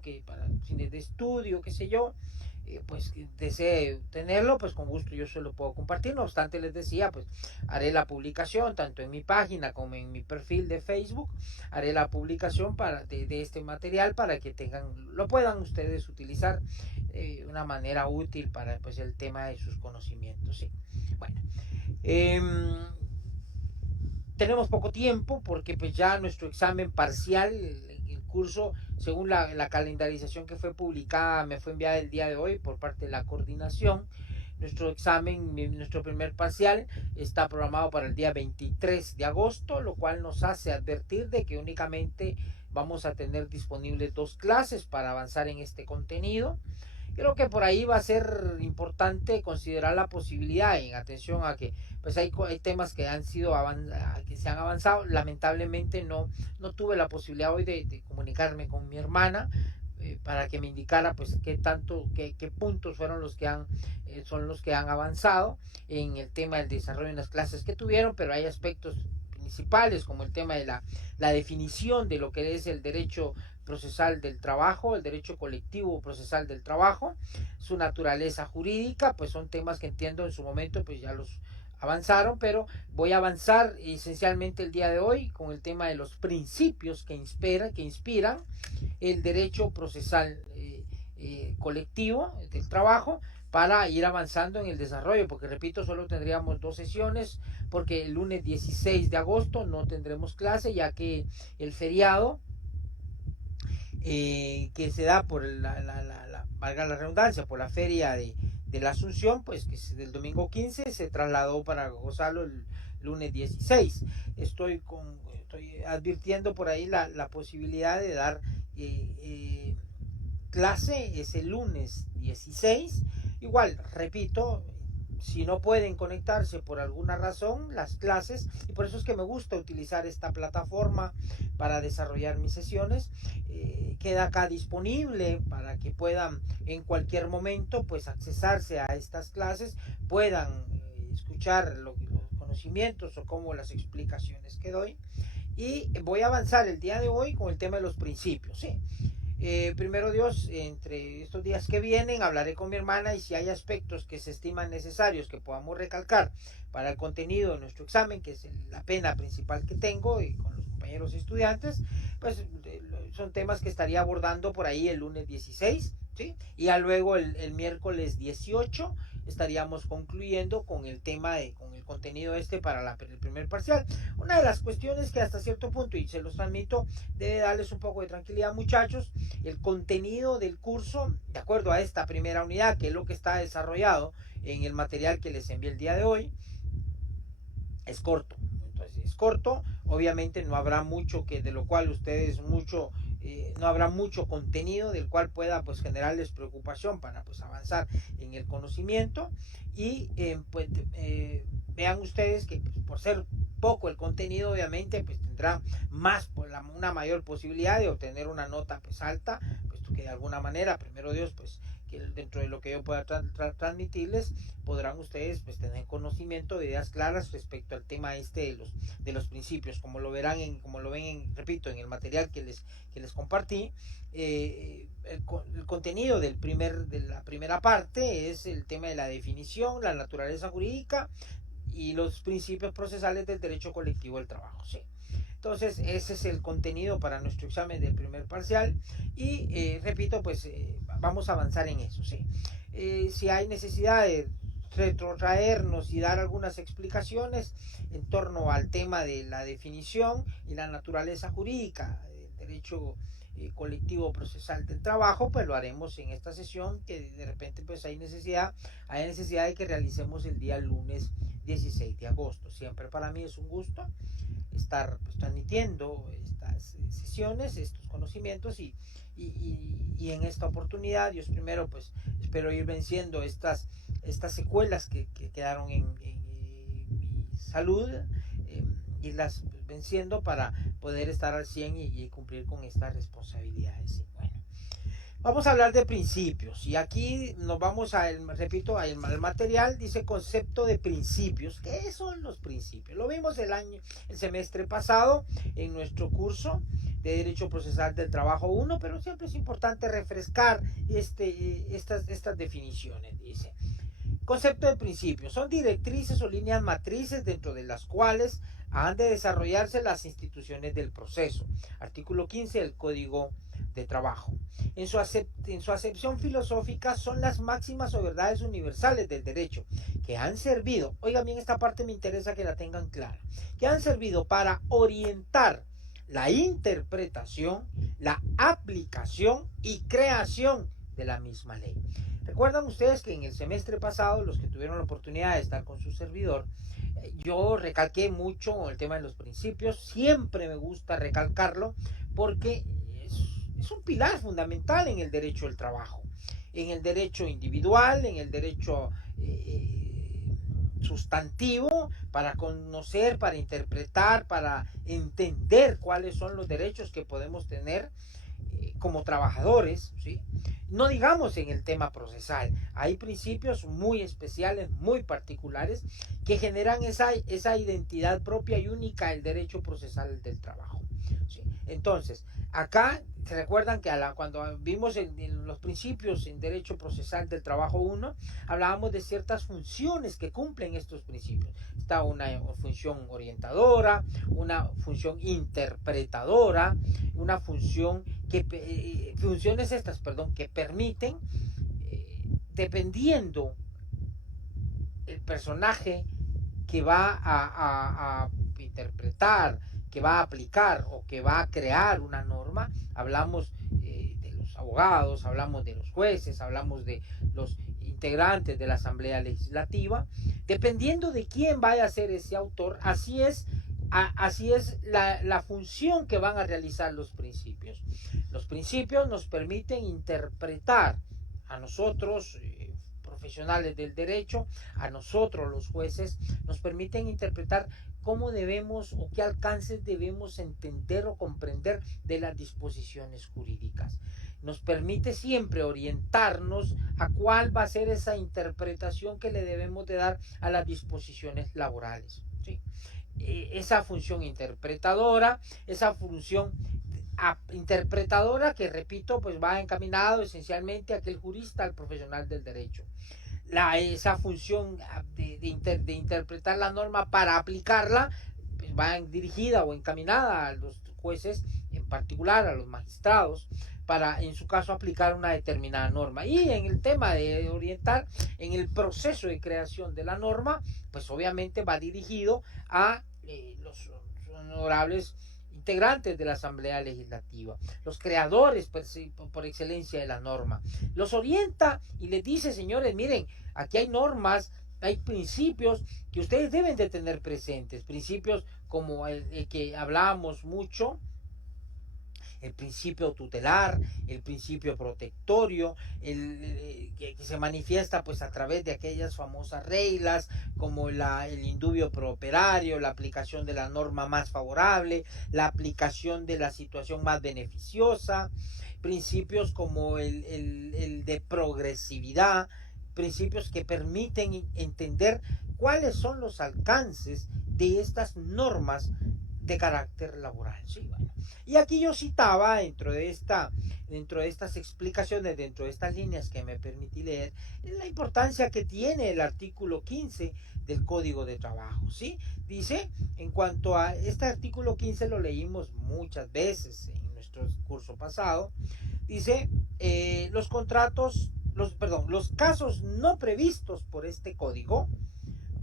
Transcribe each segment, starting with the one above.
información que para fines de estudio, qué sé yo, pues que desee tenerlo, pues con gusto yo se lo puedo compartir. No obstante, les decía, pues haré la publicación tanto en mi página como en mi perfil de Facebook. Haré la publicación de este material para que lo puedan ustedes utilizar de una manera útil para pues el tema de sus conocimientos. ¿Sí? Bueno, eh, tenemos poco tiempo porque pues ya nuestro examen parcial, el curso, según la calendarización que fue publicada, me fue enviada el día de hoy por parte de la coordinación. Nuestro examen, nuestro primer parcial, está programado para el día 23 de agosto, lo cual nos hace advertir de que únicamente vamos a tener disponibles 2 clases para avanzar en este contenido. Creo que por ahí va a ser importante considerar la posibilidad, en atención a que pues hay temas que que se han avanzado. Lamentablemente no tuve la posibilidad hoy de comunicarme con mi hermana para que me indicara pues qué puntos fueron son los que han avanzado en el tema del desarrollo en las clases que tuvieron, pero hay aspectos principales como el tema de la definición de lo que es el derecho procesal del trabajo, el derecho colectivo procesal del trabajo, su naturaleza jurídica, pues son temas que entiendo en su momento pues ya los avanzaron, pero voy a avanzar esencialmente el día de hoy con el tema de los principios que inspiran el derecho procesal colectivo del trabajo, para ir avanzando en el desarrollo, porque repito, solo tendríamos 2 sesiones, porque el lunes 16 de agosto no tendremos clase, ya que el feriado que se da por valga la redundancia, por la feria de la Asunción, pues que es del domingo 15, se trasladó para gozarlo el lunes 16. Estoy advirtiendo por ahí la posibilidad de dar clase ese lunes 16. Igual, repito, si no pueden conectarse por alguna razón las clases, y por eso es que me gusta utilizar esta plataforma para desarrollar mis sesiones, queda acá disponible para que puedan en cualquier momento pues accesarse a estas clases, puedan escuchar los conocimientos o como las explicaciones que doy. Y voy a avanzar el día de hoy con el tema de los principios, ¿sí? Primero Dios, entre estos días que vienen hablaré con mi hermana, y si hay aspectos que se estiman necesarios que podamos recalcar para el contenido de nuestro examen, que es la pena principal que tengo y con los compañeros estudiantes, pues son temas que estaría abordando por ahí el lunes 16, ¿sí? Y ya luego el miércoles 18 estaríamos concluyendo con el tema con el contenido para el primer parcial. Una de las cuestiones que hasta cierto punto, y se los transmito, debe darles un poco de tranquilidad, muchachos: el contenido del curso, de acuerdo a esta primera unidad, que es lo que está desarrollado en el material que les envié el día de hoy, es corto. Entonces es corto, obviamente no habrá mucho de lo cual ustedes no habrá mucho contenido del cual pueda pues generarles preocupación para pues avanzar en el conocimiento. Y vean ustedes que pues, por ser poco el contenido, obviamente pues tendrán una mayor posibilidad de obtener una nota pues alta, puesto que de alguna manera, primero Dios, pues que dentro de lo que yo pueda transmitirles, podrán ustedes pues tener conocimiento de ideas claras respecto al tema de los principios, como lo ven repito, en el material que les compartí. El contenido de la primera parte es el tema de la definición, la naturaleza jurídica y los principios procesales del derecho colectivo del trabajo, ¿sí? Entonces ese es el contenido para nuestro examen del primer parcial, y repito, pues vamos a avanzar en eso, ¿sí? Si hay necesidad de retrotraernos y dar algunas explicaciones en torno al tema de la definición y la naturaleza jurídica del derecho colectivo procesal del trabajo, pues lo haremos en esta sesión, que de repente pues hay necesidad de que realicemos el día lunes 16 de agosto. Siempre para mí es un gusto estar pues, transmitiendo estas sesiones, estos conocimientos, y en esta oportunidad, Dios primero, pues espero ir venciendo estas secuelas que quedaron en mi salud, irlas venciendo para poder estar al 100 y cumplir con estas responsabilidades. Bueno, vamos a hablar de principios, y aquí nos vamos repito, al material. Dice concepto de principios. ¿Qué son los principios? Lo vimos el semestre pasado en nuestro curso. de Derecho Procesal del Trabajo 1, pero siempre es importante refrescar estas definiciones. Dice, concepto de principio, son directrices o líneas matrices dentro de las cuales han de desarrollarse las instituciones del proceso. Artículo 15 del Código de Trabajo. En su acepción filosófica son las máximas o verdades universales del derecho que han servido, oigan bien, esta parte me interesa que la tengan clara, que han servido para orientar la interpretación, la aplicación y creación de la misma ley. Recuerdan ustedes que en el semestre pasado, los que tuvieron la oportunidad de estar con su servidor, yo recalqué mucho el tema de los principios, siempre me gusta recalcarlo porque es un pilar fundamental en el derecho del trabajo, en el derecho individual, en el derecho sustantivo, para conocer, para interpretar, para entender cuáles son los derechos que podemos tener como trabajadores, ¿sí? No digamos en el tema procesal, hay principios muy especiales, muy particulares, que generan esa identidad propia y única del derecho procesal del trabajo, ¿sí? Entonces, acá se recuerdan que cuando vimos en los principios en derecho procesal del trabajo 1, hablábamos de ciertas funciones que cumplen estos principios. Está una función orientadora, una función interpretadora, una función funciones estas, perdón, que permiten, dependiendo el personaje que va a interpretar, que va a aplicar o que va a crear una norma, hablamos de los abogados, hablamos de los jueces, hablamos de los integrantes de la Asamblea Legislativa, dependiendo de quién vaya a ser ese autor, así es la función que van a realizar los principios. Los principios nos permiten interpretar a nosotros, profesionales del derecho, a nosotros los jueces, nos permiten interpretar cómo debemos o qué alcances debemos entender o comprender de las disposiciones jurídicas. Nos permite siempre orientarnos a cuál va a ser esa interpretación que le debemos de dar a las disposiciones laborales, ¿sí? Esa función interpretadora, esa función interpretadora que, repito, pues va encaminado esencialmente a aquel jurista, al profesional del derecho. Esa función de interpretar la norma para aplicarla, pues va dirigida o encaminada a los jueces, en particular a los magistrados, para en su caso aplicar una determinada norma. Y en el tema de orientar en el proceso de creación de la norma, pues obviamente va dirigido a los honorables integrantes de la Asamblea Legislativa, los creadores por excelencia de la norma. Los orienta y les dice, señores, miren, aquí hay normas, hay principios que ustedes deben de tener presentes, principios como el que hablábamos mucho, el principio tutelar, el principio protectorio, que se manifiesta pues a través de aquellas famosas reglas como el indubio pro operario, la aplicación de la norma más favorable, la aplicación de la situación más beneficiosa, principios como el de progresividad, principios que permiten entender cuáles son los alcances de estas normas de carácter laboral. Sí, bueno. Y aquí yo citaba dentro de estas explicaciones, dentro de estas líneas que me permití leer, la importancia que tiene el artículo 15 del Código de Trabajo, ¿sí? Dice, en cuanto a este artículo 15, lo leímos muchas veces en nuestro curso pasado, dice, los casos no previstos por este código,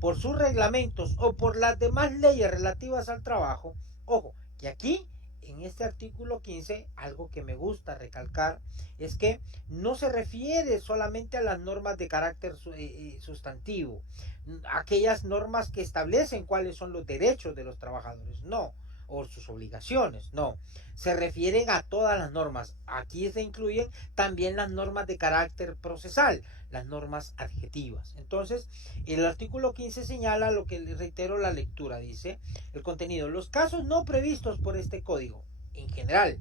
por sus reglamentos o por las demás leyes relativas al trabajo. Ojo, que aquí en este artículo 15, algo que me gusta recalcar es que no se refiere solamente a las normas de carácter sustantivo, aquellas normas que establecen cuáles son los derechos de los trabajadores, no, o sus obligaciones, no, se refieren a todas las normas. Aquí se incluyen también las normas de carácter procesal, las normas adjetivas. Entonces, el artículo 15 señala lo que les reitero la lectura, dice el contenido: los casos no previstos por este código, en general,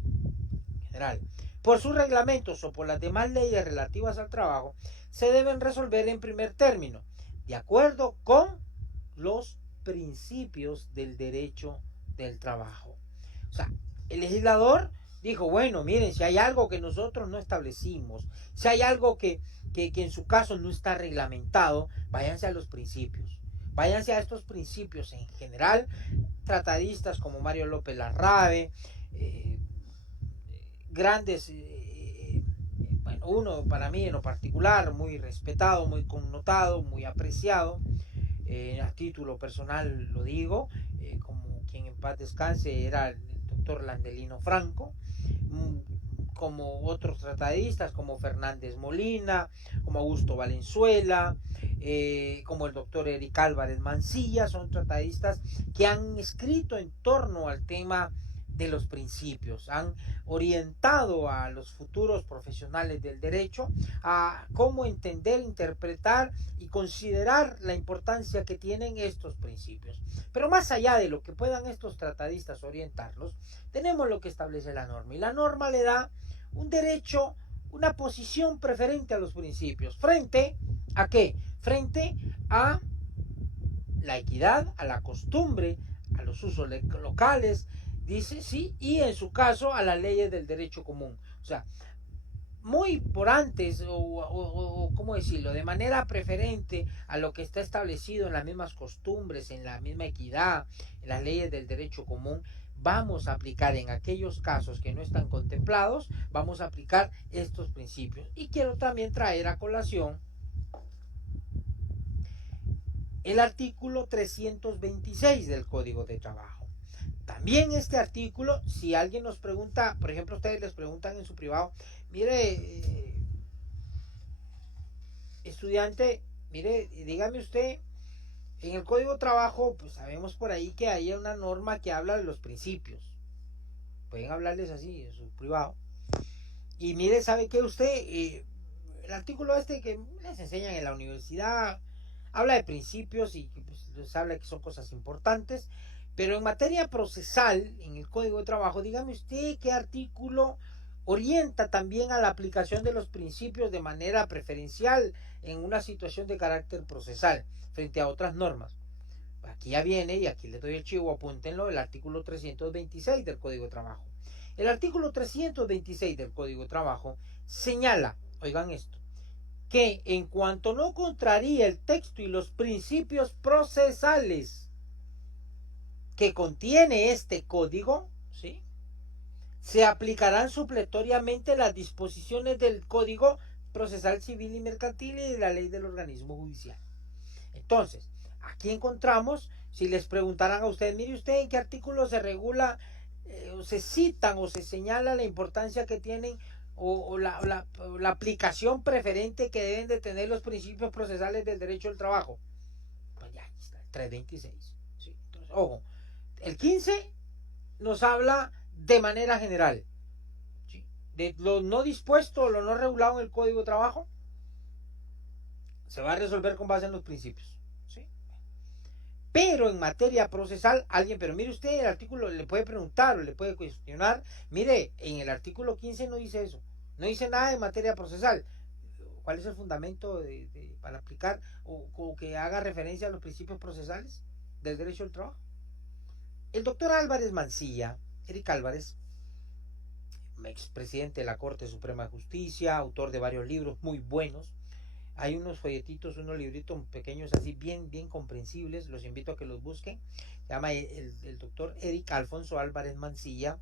por sus reglamentos o por las demás leyes relativas al trabajo, se deben resolver en primer término, de acuerdo con los principios del derecho del trabajo. O sea, el legislador dijo, bueno, miren, si hay algo que nosotros no establecimos, si hay algo que en su caso no está reglamentado, váyanse a los principios. Váyanse a estos principios en general, tratadistas como Mario López Larrabe, eh, grandes, bueno, uno para mí en lo particular, muy respetado, muy connotado, muy apreciado, a título personal lo digo, como quien en paz descanse era el doctor Landelino Franco, como otros tratadistas como Fernández Molina, como Augusto Valenzuela, como el doctor Eric Álvarez Mancilla, son tratadistas que han escrito en torno al tema de los principios, han orientado a los futuros profesionales del derecho a cómo entender, interpretar y considerar la importancia que tienen estos principios. Pero más allá de lo que puedan estos tratadistas orientarlos, tenemos lo que establece la norma, y la norma le da un derecho, una posición preferente a los principios. ¿Frente a qué? Frente a la equidad, a la costumbre, a los usos locales, dice, sí, y en su caso a las leyes del derecho común. O sea, muy por antes, o cómo decirlo, de manera preferente a lo que está establecido en las mismas costumbres, en la misma equidad, en las leyes del derecho común, vamos a aplicar en aquellos casos que no están contemplados, vamos a aplicar estos principios. Y quiero también traer a colación el artículo 326 del Código de Trabajo. También este artículo, si alguien nos pregunta, por ejemplo, ustedes les preguntan en su privado, mire, estudiante, mire, dígame usted, en el Código de Trabajo, pues sabemos por ahí que hay una norma que habla de los principios. Pueden hablarles así en su privado. Y mire, ¿sabe qué usted? El artículo este que les enseñan en la universidad habla de principios y pues, les habla que son cosas importantes, pero en materia procesal, en el Código de Trabajo, dígame usted qué artículo orienta también a la aplicación de los principios de manera preferencial en una situación de carácter procesal frente a otras normas. Aquí ya viene, y aquí les doy el chivo, apúntenlo, el artículo 326 del Código de Trabajo. El artículo 326 del Código de Trabajo señala, oigan esto, que en cuanto no contraría el texto y los principios procesales que contiene este código, ¿sí?, se aplicarán supletoriamente las disposiciones del Código Procesal Civil y Mercantil y de la ley del organismo judicial. Entonces, aquí encontramos, si les preguntaran a ustedes, mire usted en qué artículo se regula, o se citan o se señala la importancia que tienen la aplicación preferente que deben de tener los principios procesales del derecho del trabajo. Pues ya, aquí está, el 326. ¿Sí? Entonces, ojo, el 15 nos habla de manera general, ¿sí?, de lo no dispuesto, lo no regulado en el Código de Trabajo, se va a resolver con base en los principios. ¿Sí? Pero en materia procesal, alguien, pero mire usted, el artículo le puede preguntar o le puede cuestionar, mire, en el artículo 15 no dice eso, no dice nada de materia procesal. ¿Cuál es el fundamento para aplicar o que haga referencia a los principios procesales del derecho del trabajo? El doctor Álvarez Mancilla, Eric Álvarez, expresidente de la Corte Suprema de Justicia, autor de varios libros muy buenos. Hay unos folletitos, unos libritos pequeños así bien comprensibles, los invito a que los busquen. Se llama el doctor Eric Alfonso Álvarez Mancilla.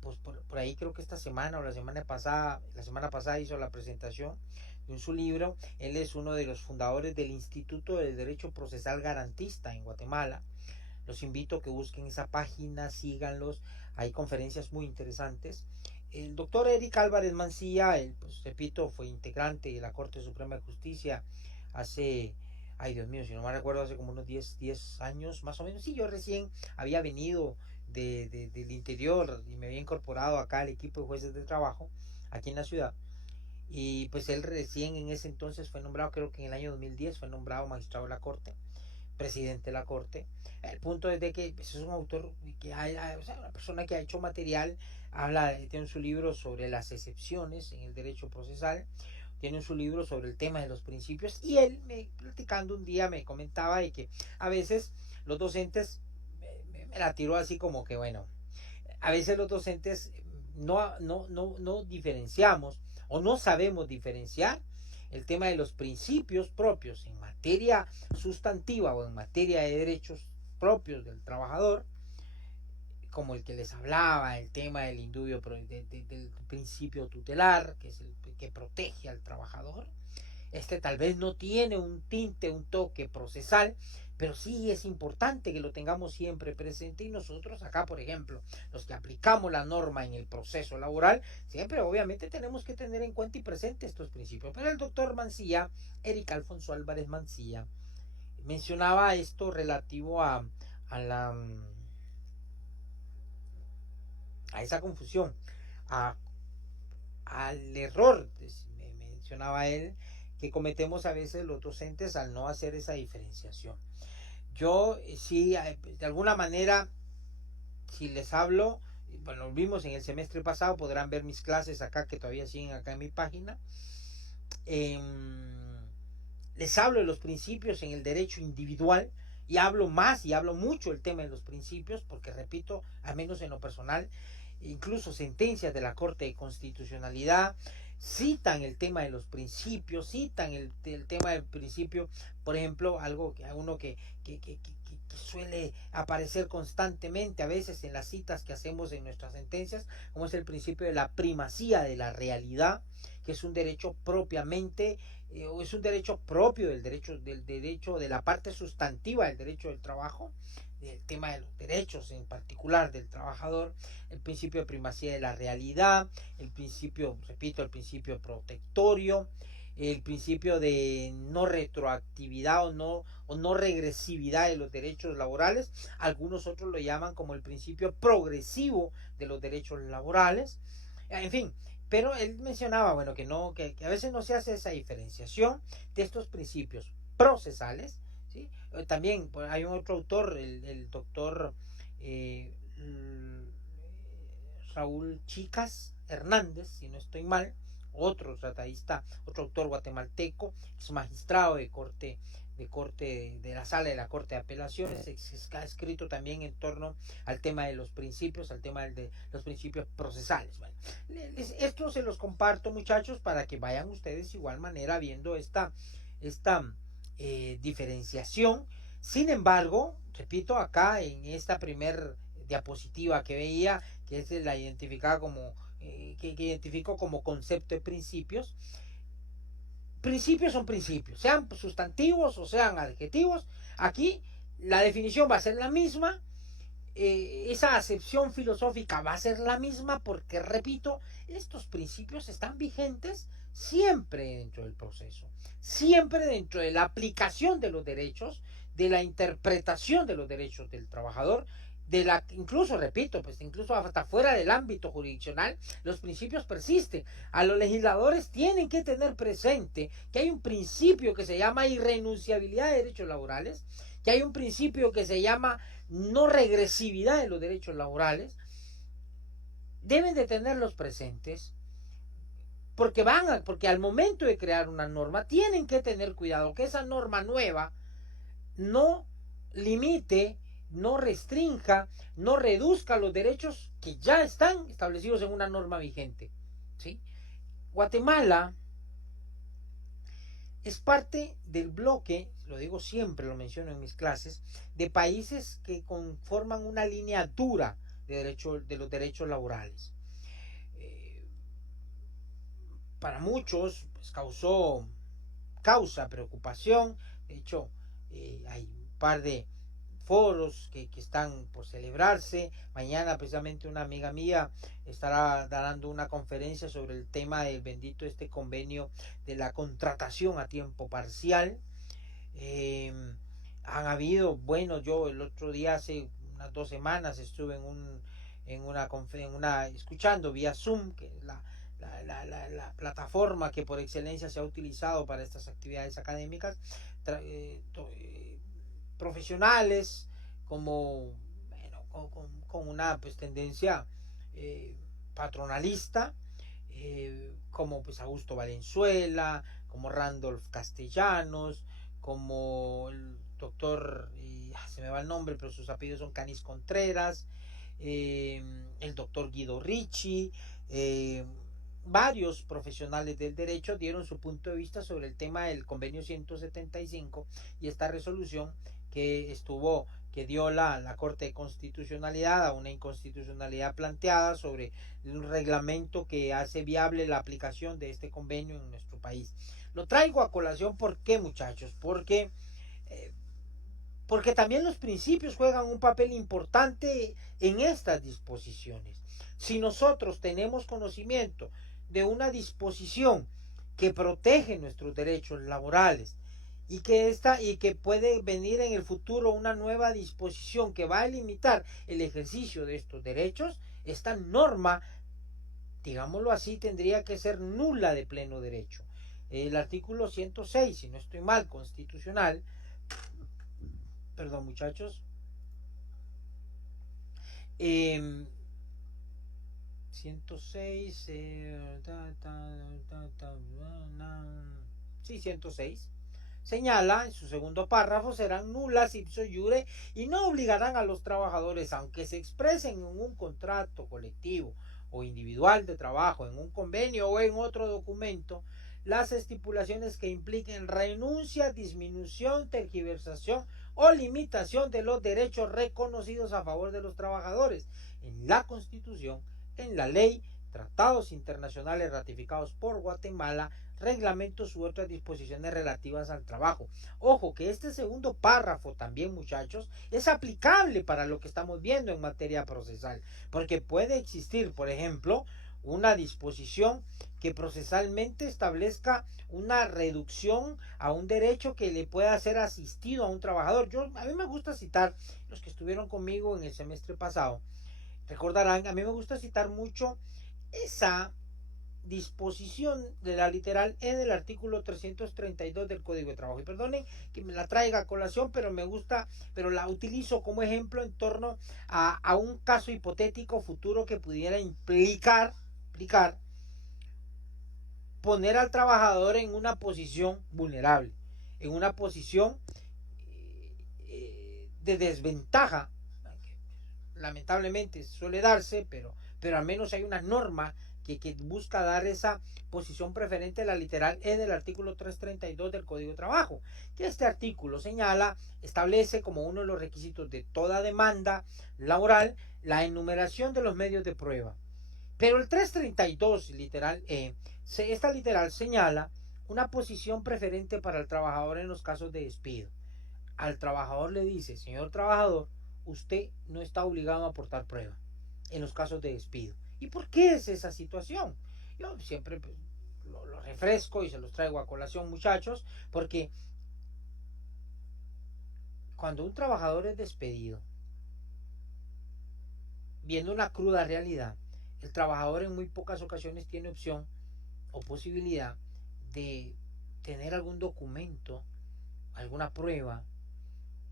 Pues por ahí creo que esta semana o la semana pasada hizo la presentación de su libro. Él es uno de los fundadores del Instituto de Derecho Procesal Garantista en Guatemala. Los invito a que busquen esa página, síganlos, hay conferencias muy interesantes. El doctor Eric Álvarez Mancilla, pues repito, fue integrante de la Corte Suprema de Justicia hace, ay Dios mío, si no me recuerdo, hace como unos 10 años más o menos. Sí, yo recién había venido del interior y me había incorporado acá al equipo de jueces de trabajo aquí en la ciudad. Y pues él recién en ese entonces fue nombrado, creo que en el año 2010 fue nombrado magistrado de la Corte, presidente de la Corte. El punto es de que pues, es un autor que o sea, una persona que ha hecho material, tiene su libro sobre las excepciones en el derecho procesal, tiene su libro sobre el tema de los principios, y él, platicando un día, me comentaba de que a veces los docentes me la tiró así como que, bueno, a veces los docentes no diferenciamos o no sabemos diferenciar el tema de los principios propios en materia sustantiva o en materia de derechos propios del trabajador, como el que les hablaba, el tema del indubio del principio tutelar, que es el que protege al trabajador. Este tal vez no tiene un tinte, un toque procesal, pero sí es importante que lo tengamos siempre presente, y nosotros acá, por ejemplo, los que aplicamos la norma en el proceso laboral, siempre obviamente tenemos que tener en cuenta y presente estos principios. Pero el doctor Mancilla, Eric Alfonso Álvarez Mancilla, mencionaba esto relativo la a esa confusión, a, al error, me mencionaba él, que cometemos a veces los docentes al no hacer esa diferenciación. Yo sí, de alguna manera, si les hablo, bueno, lo vimos en el semestre pasado, podrán ver mis clases acá, que todavía siguen acá en mi página. Les hablo de los principios en el derecho individual, y hablo más y hablo mucho el tema de los principios, porque repito, al menos en lo personal, incluso sentencias de la Corte de Constitucionalidad citan el tema de los principios, citan el tema del principio, por ejemplo, algo que uno que suele aparecer constantemente a veces en las citas que hacemos en nuestras sentencias, como es el principio de la primacía de la realidad, que es un derecho propiamente, es un derecho propio del derecho de la parte sustantiva del derecho del trabajo, del tema de los derechos en particular del trabajador, el principio de primacía de la realidad, el principio, repito, el principio protectorio, el principio de no retroactividad o no regresividad de los derechos laborales. Algunos otros lo llaman como el principio progresivo de los derechos laborales. En fin, pero él mencionaba, bueno, que a veces no se hace esa diferenciación de estos principios procesales, ¿sí? También hay un otro autor, el doctor eh, Raúl Chicas Hernández, si no estoy mal, otro tratadista, otro autor guatemalteco, es magistrado de la sala de la Corte de Apelaciones, ha escrito también en torno al tema de los principios, al tema de los principios procesales. Bueno, esto se los comparto, muchachos, para que vayan ustedes igual manera viendo esta diferenciación. Sin embargo, repito, acá en esta primer diapositiva que veía, que es la identificada como que identifico como concepto de principios. Principios son principios, sean sustantivos o sean adjetivos. Aquí la definición va a ser la misma, esa acepción filosófica va a ser la misma, porque repito, estos principios están vigentes siempre dentro del proceso, siempre dentro de la aplicación de los derechos, de la interpretación de los derechos del trabajador, incluso repito, pues incluso hasta fuera del ámbito jurisdiccional, los principios persisten. A los legisladores tienen que tener presente que hay un principio que se llama irrenunciabilidad de derechos laborales, que hay un principio que se llama no regresividad de los derechos laborales. Deben de tenerlos presentes, porque al momento de crear una norma tienen que tener cuidado que esa norma nueva no limite, no restrinja, no reduzca los derechos que ya están establecidos en una norma vigente, ¿sí? Guatemala es parte del bloque, lo digo siempre, lo menciono en mis clases, de países que conforman una línea dura de los derechos laborales. Para muchos pues, causa preocupación. De hecho, hay un par de foros que están por celebrarse. Mañana precisamente una amiga mía estará dando una conferencia sobre el tema del bendito convenio de la contratación a tiempo parcial. Han habido, bueno, yo el otro día hace unas 2 semanas estuve en una escuchando vía Zoom, que es la plataforma que por excelencia se ha utilizado para estas actividades académicas, profesionales como bueno, con una pues tendencia patronalista, como pues Augusto Valenzuela, como Randolph Castellanos, como el doctor, se me va el nombre, pero sus apellidos son Canis Contreras, el doctor Guido Ricci, varios profesionales del derecho dieron su punto de vista sobre el tema del convenio 175 y esta resolución que dio la Corte de Constitucionalidad a una inconstitucionalidad planteada sobre un reglamento que hace viable la aplicación de este convenio en nuestro país. Lo traigo a colación, ¿por qué, muchachos? Porque también los principios juegan un papel importante en estas disposiciones. Si nosotros tenemos conocimiento de una disposición que protege nuestros derechos laborales y que puede venir en el futuro una nueva disposición que va a limitar el ejercicio de estos derechos, esta norma, digámoslo así, tendría que ser nula de pleno derecho. El artículo 106, si no estoy mal, constitucional, perdón, muchachos, 106, sí, 106, señala en su segundo párrafo: serán nulas ipso iure y no obligarán a los trabajadores, aunque se expresen en un contrato colectivo o individual de trabajo, en un convenio o en otro documento, las estipulaciones que impliquen renuncia, disminución, tergiversación o limitación de los derechos reconocidos a favor de los trabajadores en la Constitución, en la ley, tratados internacionales ratificados por Guatemala, reglamentos u otras disposiciones relativas al trabajo. Ojo que este segundo párrafo también, muchachos, es aplicable para lo que estamos viendo en materia procesal, porque puede existir, por ejemplo, una disposición que procesalmente establezca una reducción a un derecho que le pueda ser asistido a un trabajador. A mí me gusta citar, los que estuvieron conmigo en el semestre pasado recordarán, a mí me gusta citar mucho esa disposición de la literal E del artículo 332 del Código de Trabajo. Y perdonen que me la traiga a colación, pero me gusta, pero la utilizo como ejemplo en torno a un caso hipotético futuro que pudiera implicar poner al trabajador en una posición vulnerable, en una posición de desventaja. Lamentablemente suele darse, pero al menos hay una norma que busca dar esa posición preferente a la literal E del artículo 332 del Código de Trabajo, que este artículo establece como uno de los requisitos de toda demanda laboral la enumeración de los medios de prueba. Pero el 332 literal E, esta literal señala una posición preferente para el trabajador en los casos de despido. Al trabajador le dice: señor trabajador, usted no está obligado a aportar prueba en los casos de despido. ¿Y por qué es esa situación? Yo siempre lo refresco y se los traigo a colación, muchachos, porque cuando un trabajador es despedido, viendo una cruda realidad, el trabajador en muy pocas ocasiones tiene opción o posibilidad de tener algún documento, alguna prueba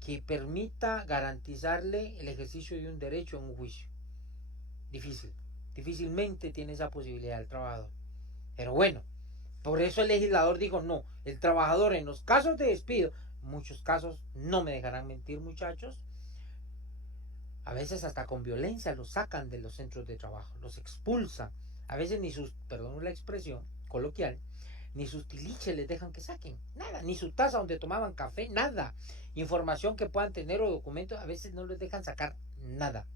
que permita garantizarle el ejercicio de un derecho en un juicio. Difícilmente tiene esa posibilidad el trabajador. Pero bueno, por eso el legislador dijo: no, el trabajador en los casos de despido, muchos casos, no me dejarán mentir, muchachos, a veces hasta con violencia los sacan de los centros de trabajo, los expulsan, a veces ni sus, perdón la expresión coloquial, ni sus tiliches les dejan que saquen, nada, ni su taza donde tomaban café, nada, información que puedan tener o documentos, a veces no les dejan sacar nada.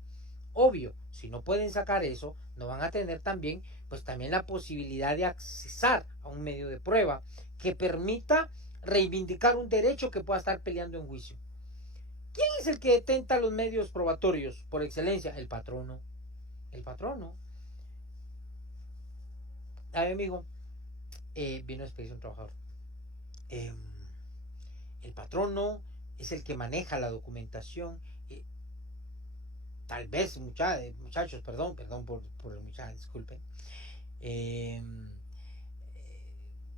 Obvio, si no pueden sacar eso, no van a tener también la posibilidad de accesar a un medio de prueba que permita reivindicar un derecho que pueda estar peleando en juicio. ¿Quién es el que detenta los medios probatorios por excelencia? El patrono. El patrono. A ver, amigo, vino a despedirse un trabajador. El patrono es el que maneja la documentación. Tal vez, muchachos, perdón por el muchacho, disculpen.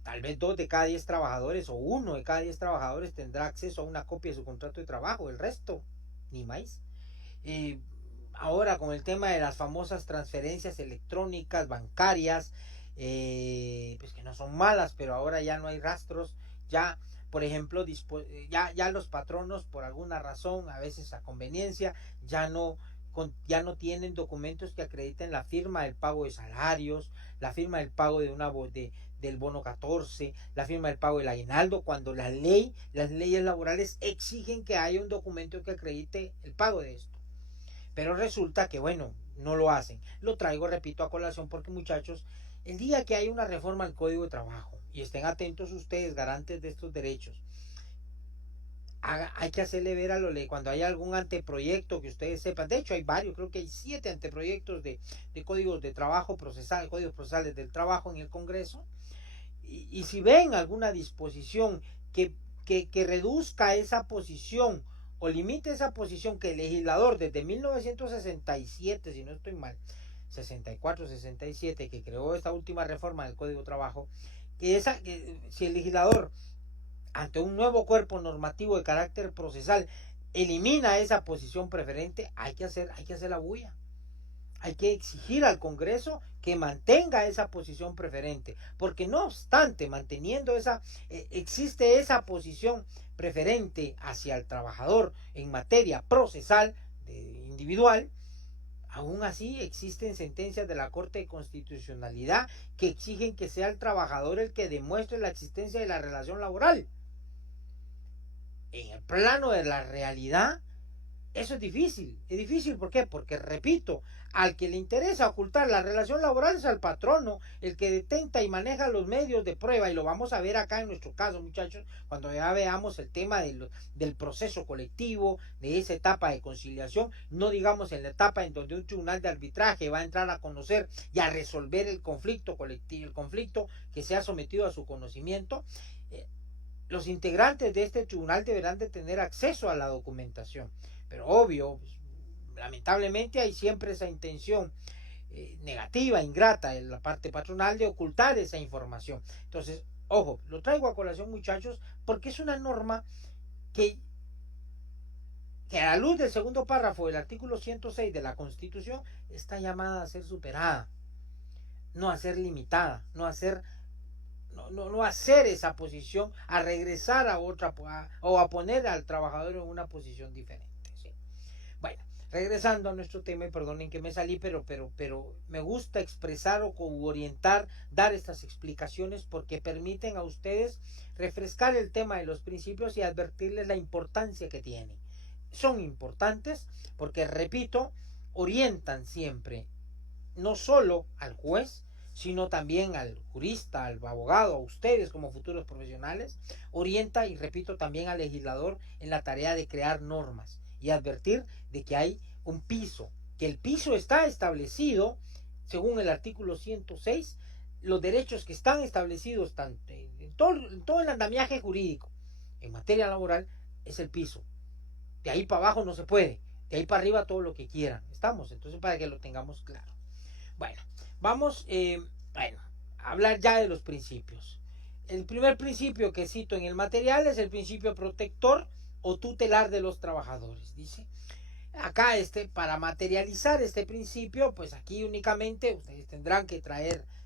Tal vez 2 de cada 10 trabajadores o 1 de cada 10 trabajadores tendrá acceso a una copia de su contrato de trabajo, el resto, ni más. Ahora con el tema de las famosas transferencias electrónicas, bancarias, pues que no son malas, pero ahora ya no hay rastros, ya, por ejemplo, ya los patronos por alguna razón, a veces a conveniencia, ya no ya no tienen documentos que acrediten la firma del pago de salarios, la firma del pago del bono 14, la firma del pago del aguinaldo, cuando las leyes laborales exigen que haya un documento que acredite el pago de esto. Pero resulta que, bueno, no lo hacen. Lo traigo, repito, a colación porque, muchachos, el día que hay una reforma al Código de Trabajo, y estén atentos ustedes, garantes de estos derechos, hay que hacerle ver a lo ley cuando hay algún anteproyecto que ustedes sepan. De hecho, hay varios, creo que hay 7 anteproyectos de códigos de trabajo procesal, códigos procesales del trabajo en el Congreso. Y si ven alguna disposición que reduzca esa posición o limite esa posición que el legislador desde 1967, si no estoy mal, 64, 67, que creó esta última reforma del Código de Trabajo, que si el legislador ante un nuevo cuerpo normativo de carácter procesal elimina esa posición preferente, hay que hacer la bulla. Hay que exigir al Congreso que mantenga esa posición preferente, porque no obstante, manteniendo existe esa posición preferente hacia el trabajador en materia procesal individual, aún así existen sentencias de la Corte de Constitucionalidad que exigen que sea el trabajador el que demuestre la existencia de la relación laboral. En el plano de la realidad, eso es difícil, ¿por qué? Porque, repito, al que le interesa ocultar la relación laboral es al patrono, el que detenta y maneja los medios de prueba, y lo vamos a ver acá en nuestro caso, muchachos, cuando ya veamos el tema del proceso colectivo, de esa etapa de conciliación, no digamos en la etapa en donde un tribunal de arbitraje va a entrar a conocer y a resolver el conflicto colectivo, el conflicto que se ha sometido a su conocimiento. Los integrantes de este tribunal deberán de tener acceso a la documentación. Pero obvio, lamentablemente hay siempre esa intención negativa, ingrata en la parte patronal de ocultar esa información. Entonces, ojo, lo traigo a colación, muchachos, porque es una norma que a la luz del segundo párrafo del artículo 106 de la Constitución está llamada a ser superada, no a ser limitada, no a hacer esa posición, a regresar a otra o a poner al trabajador en una posición diferente. ¿Sí? Bueno, regresando a nuestro tema, y perdonen que me salí, pero me gusta expresar o orientar, dar estas explicaciones porque permiten a ustedes refrescar el tema de los principios y advertirles la importancia que tienen. Son importantes porque, repito, orientan siempre, no solo al juez, sino también al jurista, al abogado, a ustedes como futuros profesionales, orienta, y repito, también al legislador en la tarea de crear normas y advertir de que hay un piso, que el piso está establecido según el artículo 106, los derechos que están establecidos en todo el andamiaje jurídico en materia laboral es el piso. De ahí para abajo no se puede, de ahí para arriba todo lo que quieran. ¿Estamos? Entonces, para que lo tengamos claro. Bueno, vamos a hablar ya de los principios. El primer principio que cito en el material es el principio protector o tutelar de los trabajadores. Dice, acá para materializar este principio, pues aquí únicamente ustedes tendrán que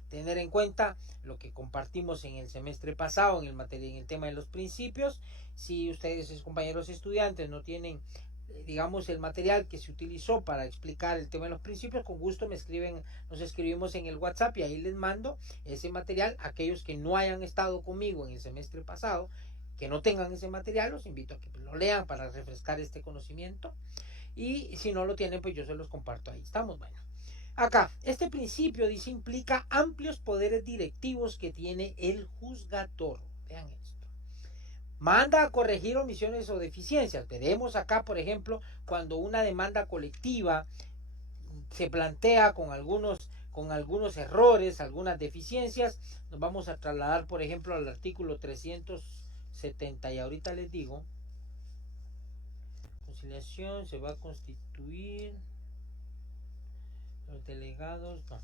tener en cuenta lo que compartimos en el semestre pasado en el tema de los principios. Si ustedes, compañeros estudiantes, no tienen digamos el material que se utilizó para explicar el tema de los principios, con gusto nos escribimos en el WhatsApp y ahí les mando ese material. Aquellos que no hayan estado conmigo en el semestre pasado, que no tengan ese material, los invito a que lo lean para refrescar este conocimiento, y si no lo tienen, pues yo se los comparto. Ahí estamos. Bueno, acá este principio dice implica amplios poderes directivos que tiene el juzgador. Vean esto. Manda a corregir omisiones o deficiencias. Veremos acá, por ejemplo, cuando una demanda colectiva se plantea con algunos errores, algunas deficiencias, nos vamos a trasladar, por ejemplo, al artículo 370, y ahorita les digo, conciliación, se va a constituir los delegados, no.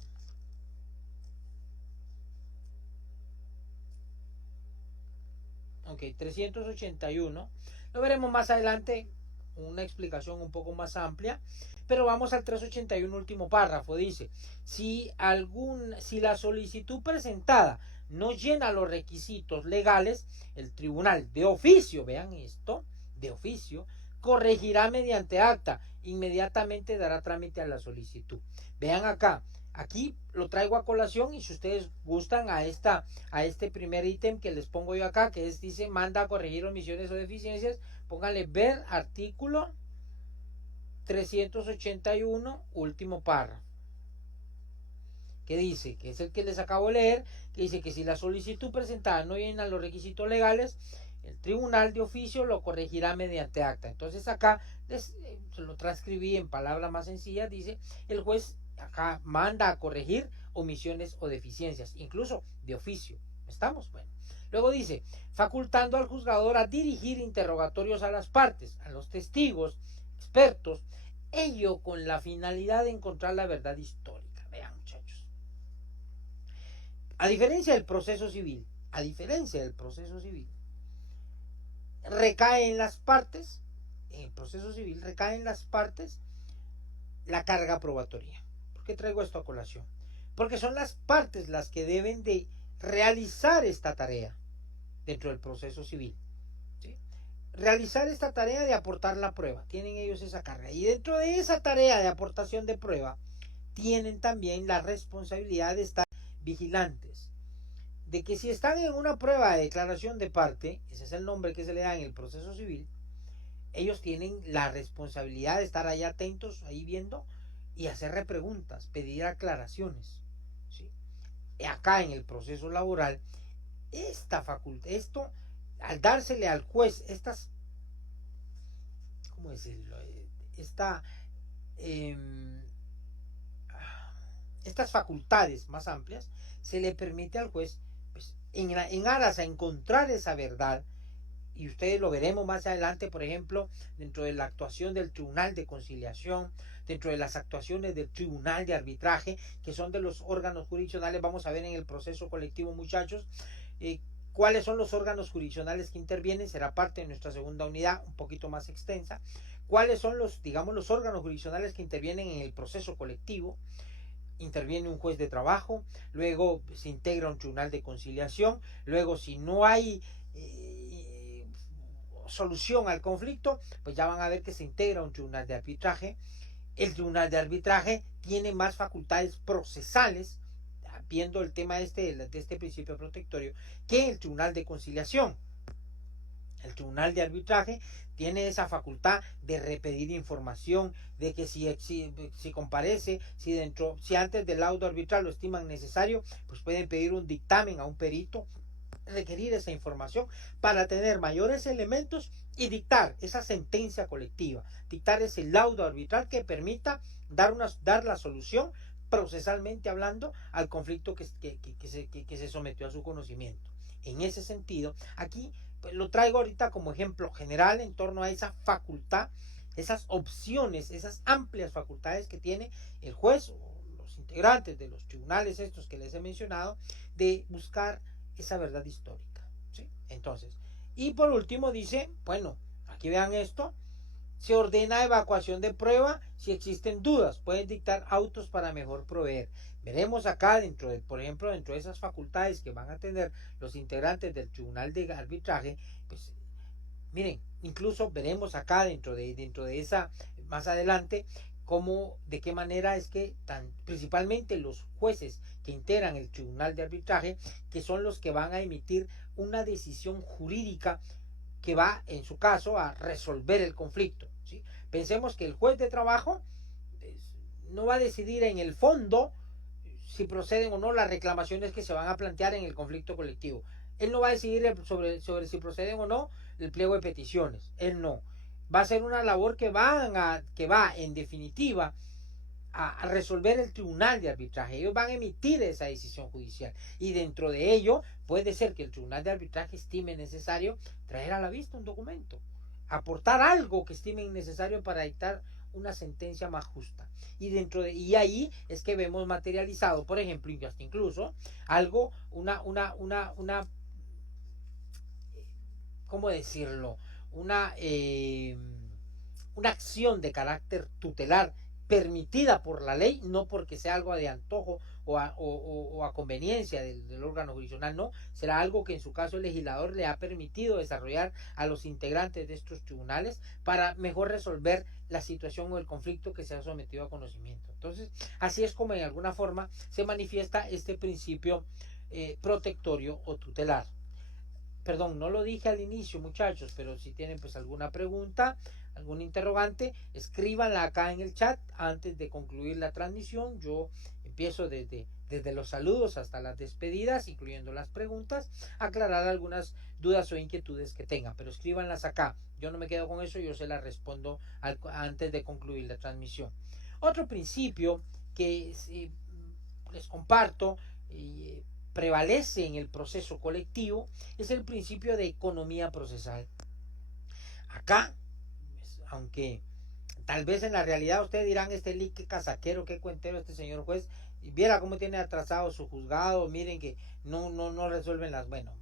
Ok, 381. Lo veremos más adelante, una explicación un poco más amplia, pero vamos al 381, último párrafo. Dice, si la solicitud presentada no llena los requisitos legales, el tribunal de oficio, vean esto, de oficio, corregirá mediante acta, inmediatamente dará trámite a la solicitud. Vean acá, aquí lo traigo a colación y si ustedes gustan a este primer ítem que les pongo yo acá, que dice manda a corregir omisiones o deficiencias, pónganle ver artículo 381, último párrafo, que dice, que es el que les acabo de leer, que dice que si la solicitud presentada no llena los requisitos legales, el tribunal de oficio lo corregirá mediante acta. Entonces acá se lo transcribí en palabras más sencillas, dice, el juez acá manda a corregir omisiones o deficiencias, incluso de oficio. ¿Estamos? Bueno. Luego dice, facultando al juzgador a dirigir interrogatorios a las partes, a los testigos, expertos, ello con la finalidad de encontrar la verdad histórica. Vean, muchachos. A diferencia del proceso civil, recae en las partes, en el proceso civil recae en las partes la carga probatoria. ¿Por qué traigo esto a colación? Porque son las partes las que deben de realizar esta tarea dentro del proceso civil. ¿Sí? Realizar esta tarea de aportar la prueba. Tienen ellos esa carga. Y dentro de esa tarea de aportación de prueba, tienen también la responsabilidad de estar vigilantes. De que si están en una prueba de declaración de parte, ese es el nombre que se le da en el proceso civil, ellos tienen la responsabilidad de estar ahí atentos, ahí viendo y hacer repreguntas, pedir aclaraciones. ¿Sí? Acá en el proceso laboral, esta facultad, esto, al dársele al juez estas, ¿cómo decirlo? Estas facultades más amplias, se le permite al juez, pues, en aras a encontrar esa verdad, y ustedes lo veremos más adelante, por ejemplo, dentro de la actuación del Tribunal de Conciliación, dentro de las actuaciones del Tribunal de Arbitraje, que son de los órganos jurisdiccionales. Vamos a ver en el proceso colectivo, muchachos, cuáles son los órganos jurisdiccionales que intervienen. Será parte de nuestra segunda unidad, un poquito más extensa. Cuáles son los órganos jurisdiccionales que intervienen en el proceso colectivo. Interviene un juez de trabajo, luego se integra un tribunal de conciliación, luego si no hay solución al conflicto, pues ya van a ver que se integra un tribunal de arbitraje. El tribunal de arbitraje tiene más facultades procesales, viendo el tema de este principio protectorio, que el tribunal de conciliación. El tribunal de arbitraje tiene esa facultad de repetir información, de que si comparece, si antes del laudo arbitral lo estiman necesario, pues pueden pedir un dictamen a un perito, requerir esa información para tener mayores elementos y dictar esa sentencia colectiva, dictar ese laudo arbitral que permita dar la solución procesalmente hablando al conflicto que se sometió a su conocimiento. En ese sentido, aquí pues, lo traigo ahorita como ejemplo general en torno a esa facultad, esas opciones, esas amplias facultades que tiene el juez o los integrantes de los tribunales estos que les he mencionado, de buscar esa verdad histórica. ¿Sí? Entonces, y por último dice, bueno, aquí vean esto, se ordena evacuación de prueba si existen dudas, pueden dictar autos para mejor proveer. Veremos acá por ejemplo, dentro de esas facultades que van a tener los integrantes del tribunal de arbitraje, pues miren, incluso veremos acá dentro de esa, más adelante, de qué manera es que principalmente los jueces que integran el tribunal de arbitraje, que son los que van a emitir una decisión jurídica que va, en su caso, a resolver el conflicto. ¿Sí? Pensemos que el juez de trabajo no va a decidir en el fondo si proceden o no las reclamaciones que se van a plantear en el conflicto colectivo. Él no va a decidir sobre si proceden o no el pliego de peticiones. Él no. Va a ser una labor que va en definitiva a resolver el tribunal de arbitraje. Ellos van a emitir esa decisión judicial y dentro de ello puede ser que el tribunal de arbitraje estime necesario traer a la vista un documento, aportar algo que estimen necesario para dictar una sentencia más justa. Y ahí es que vemos materializado, por ejemplo, incluso algo, ¿cómo decirlo? Una acción de carácter tutelar permitida por la ley, no porque sea algo de antojo o a conveniencia del órgano jurisdiccional, no, será algo que en su caso el legislador le ha permitido desarrollar a los integrantes de estos tribunales para mejor resolver la situación o el conflicto que se ha sometido a conocimiento. Entonces, así es como en alguna forma se manifiesta este principio protectorio o tutelar. Perdón, no lo dije al inicio, muchachos, pero si tienen pues alguna pregunta, algún interrogante, escríbanla acá en el chat antes de concluir la transmisión. Yo empiezo desde los saludos hasta las despedidas, incluyendo las preguntas, aclarar algunas dudas o inquietudes que tengan, pero escríbanlas acá. Yo no me quedo con eso, yo se las respondo antes de concluir la transmisión. Otro principio que les comparto prevalece en el proceso colectivo es el principio de economía procesal. Acá, aunque tal vez en la realidad ustedes dirán, este qué casaquero, qué cuentero este señor juez, y viera cómo tiene atrasado su juzgado, miren que no resuelven las, bueno,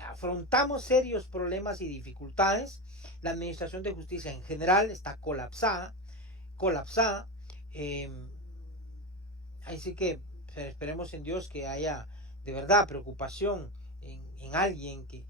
afrontamos serios problemas y dificultades. La administración de justicia en general está colapsada, así que esperemos en Dios que haya de verdad preocupación en alguien que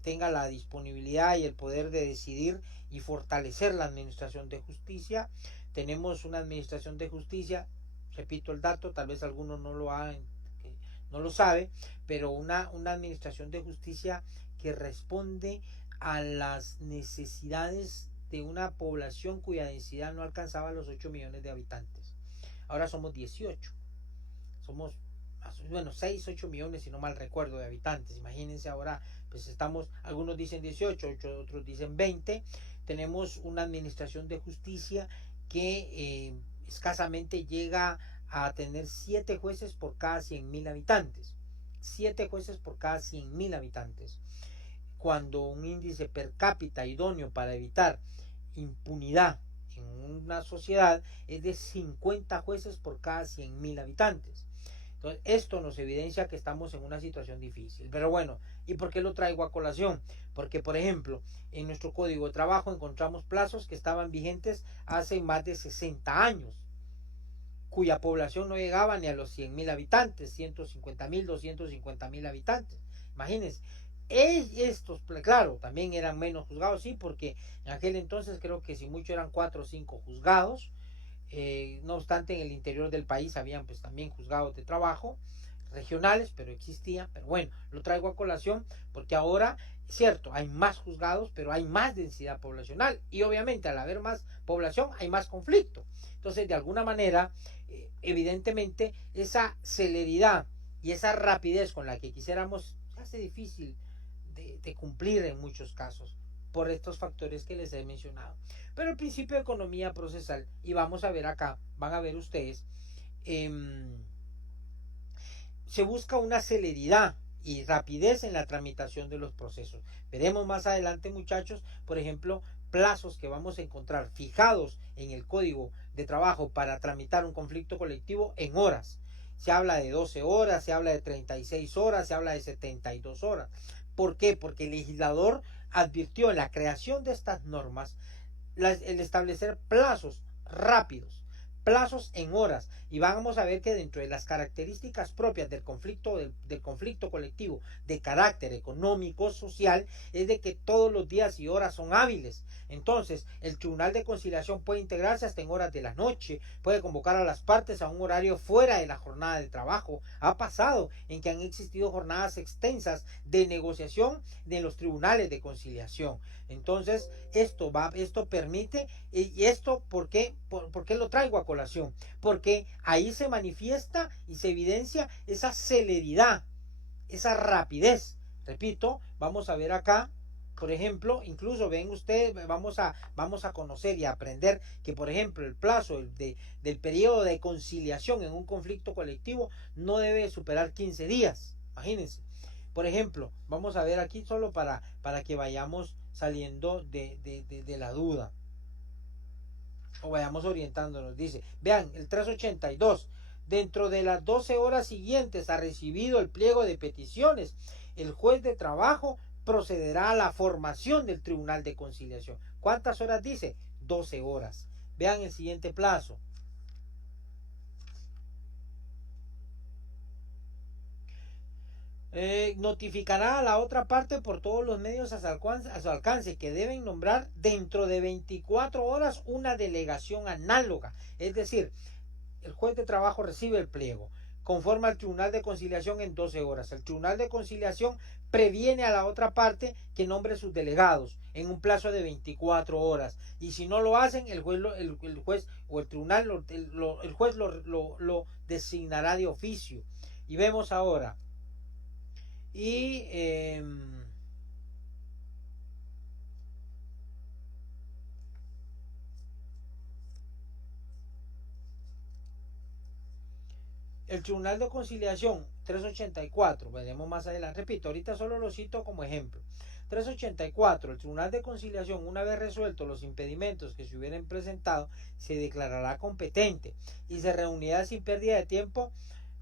tenga la disponibilidad y el poder de decidir y fortalecer la administración de justicia. Tenemos una administración de justicia, repito el dato, tal vez algunos no lo sabe, pero una administración de justicia que responde a las necesidades de una población cuya densidad no alcanzaba los 8 millones de habitantes. Ahora somos 18. Somos, 6, 8 millones, si no mal recuerdo, de habitantes. Imagínense ahora, pues estamos, algunos dicen 18, otros dicen 20. Tenemos una administración de justicia que escasamente llega a tener 7 jueces por cada 100.000 habitantes. 7 jueces por cada 100.000 habitantes. Cuando un índice per cápita idóneo para evitar impunidad en una sociedad es de 50 jueces por cada 100.000 habitantes. Entonces, esto nos evidencia que estamos en una situación difícil. Pero bueno, ¿y por qué lo traigo a colación? Porque, por ejemplo, en nuestro Código de Trabajo encontramos plazos que estaban vigentes hace más de 60 años, cuya población no llegaba ni a los 100.000 habitantes, 150.000, 250.000 habitantes. Imagínense. Estos, claro, también eran menos juzgados, sí, porque en aquel entonces creo que si mucho eran 4 o 5 juzgados. No obstante, en el interior del país habían pues también juzgados de trabajo regionales, pero existían. Pero bueno, lo traigo a colación porque ahora, es cierto, hay más juzgados, pero hay más densidad poblacional y obviamente al haber más población hay más conflicto. Entonces, de alguna manera, evidentemente, esa celeridad y esa rapidez con la que quisiéramos hace difícil de cumplir en muchos casos por estos factores que les he mencionado. Pero el principio de economía procesal, y vamos a ver acá, van a ver ustedes, se busca una celeridad y rapidez en la tramitación de los procesos. Veremos más adelante, muchachos, por ejemplo, plazos que vamos a encontrar fijados en el Código de Trabajo para tramitar un conflicto colectivo en horas. Se habla de 12 horas, se habla de 36 horas, se habla de 72 horas. ¿Por qué? Porque el legislador advirtió en la creación de estas normas el establecer plazos rápidos, plazos en horas, y vamos a ver que dentro de las características propias del conflicto colectivo de carácter económico, social, es de que todos los días y horas son hábiles. Entonces, el Tribunal de Conciliación puede integrarse hasta en horas de la noche, puede convocar a las partes a un horario fuera de la jornada de trabajo. Ha pasado en que han existido jornadas extensas de negociación de los tribunales de conciliación. Entonces, esto permite, y esto, ¿por qué lo traigo a colación? Porque ahí se manifiesta y se evidencia esa celeridad, esa rapidez. Repito, vamos a ver acá, por ejemplo, incluso ven ustedes, vamos a conocer y a aprender que, por ejemplo, el plazo del periodo de conciliación en un conflicto colectivo no debe superar 15 días. Imagínense. Por ejemplo, vamos a ver aquí solo para que vayamos saliendo de la duda o vayamos orientándonos. Dice, vean, el 382, dentro de las 12 horas siguientes a recibido el pliego de peticiones, el juez de trabajo procederá a la formación del Tribunal de Conciliación. ¿Cuántas horas dice? 12 horas. Vean el siguiente plazo. Notificará a la otra parte por todos los medios a su alcance que deben nombrar dentro de 24 horas una delegación análoga. Es decir, el juez de trabajo recibe el pliego, conforma al tribunal de conciliación en 12 horas. El tribunal de conciliación previene a la otra parte que nombre sus delegados en un plazo de 24 horas. Y si no lo hacen, el juez o el tribunal, el juez lo designará de oficio. Y vemos ahora. Y el Tribunal de Conciliación 384, veremos más adelante, repito, ahorita solo lo cito como ejemplo. 384, el Tribunal de Conciliación, una vez resueltos los impedimentos que se hubieran presentado, se declarará competente y se reunirá sin pérdida de tiempo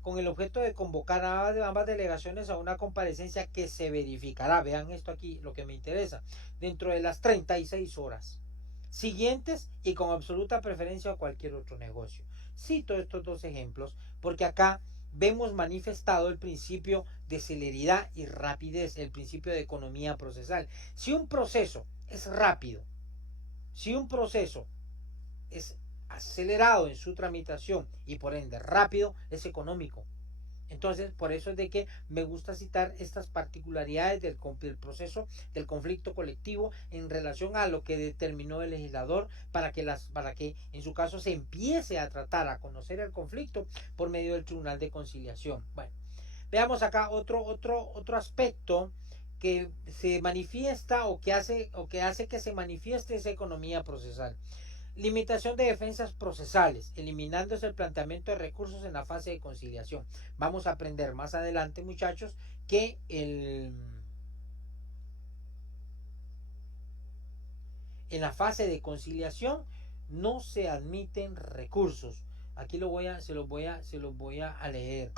con el objeto de convocar a ambas delegaciones a una comparecencia que se verificará, vean esto aquí, lo que me interesa, dentro de las 36 horas siguientes y con absoluta preferencia a cualquier otro negocio. Cito estos dos ejemplos porque acá vemos manifestado el principio de celeridad y rapidez, el principio de economía procesal. Si un proceso es rápido, si un proceso es acelerado en su tramitación y por ende rápido, es económico. Entonces, por eso es de que me gusta citar estas particularidades del proceso del conflicto colectivo en relación a lo que determinó el legislador para que en su caso se empiece a tratar, a conocer el conflicto por medio del Tribunal de Conciliación. Bueno, veamos acá otro aspecto que se manifiesta o que hace que se manifieste esa economía procesal. Limitación de defensas procesales, eliminándose el planteamiento de recursos en la fase de conciliación. Vamos a aprender más adelante, muchachos, que en la fase de conciliación no se admiten recursos. Aquí se los voy a leer.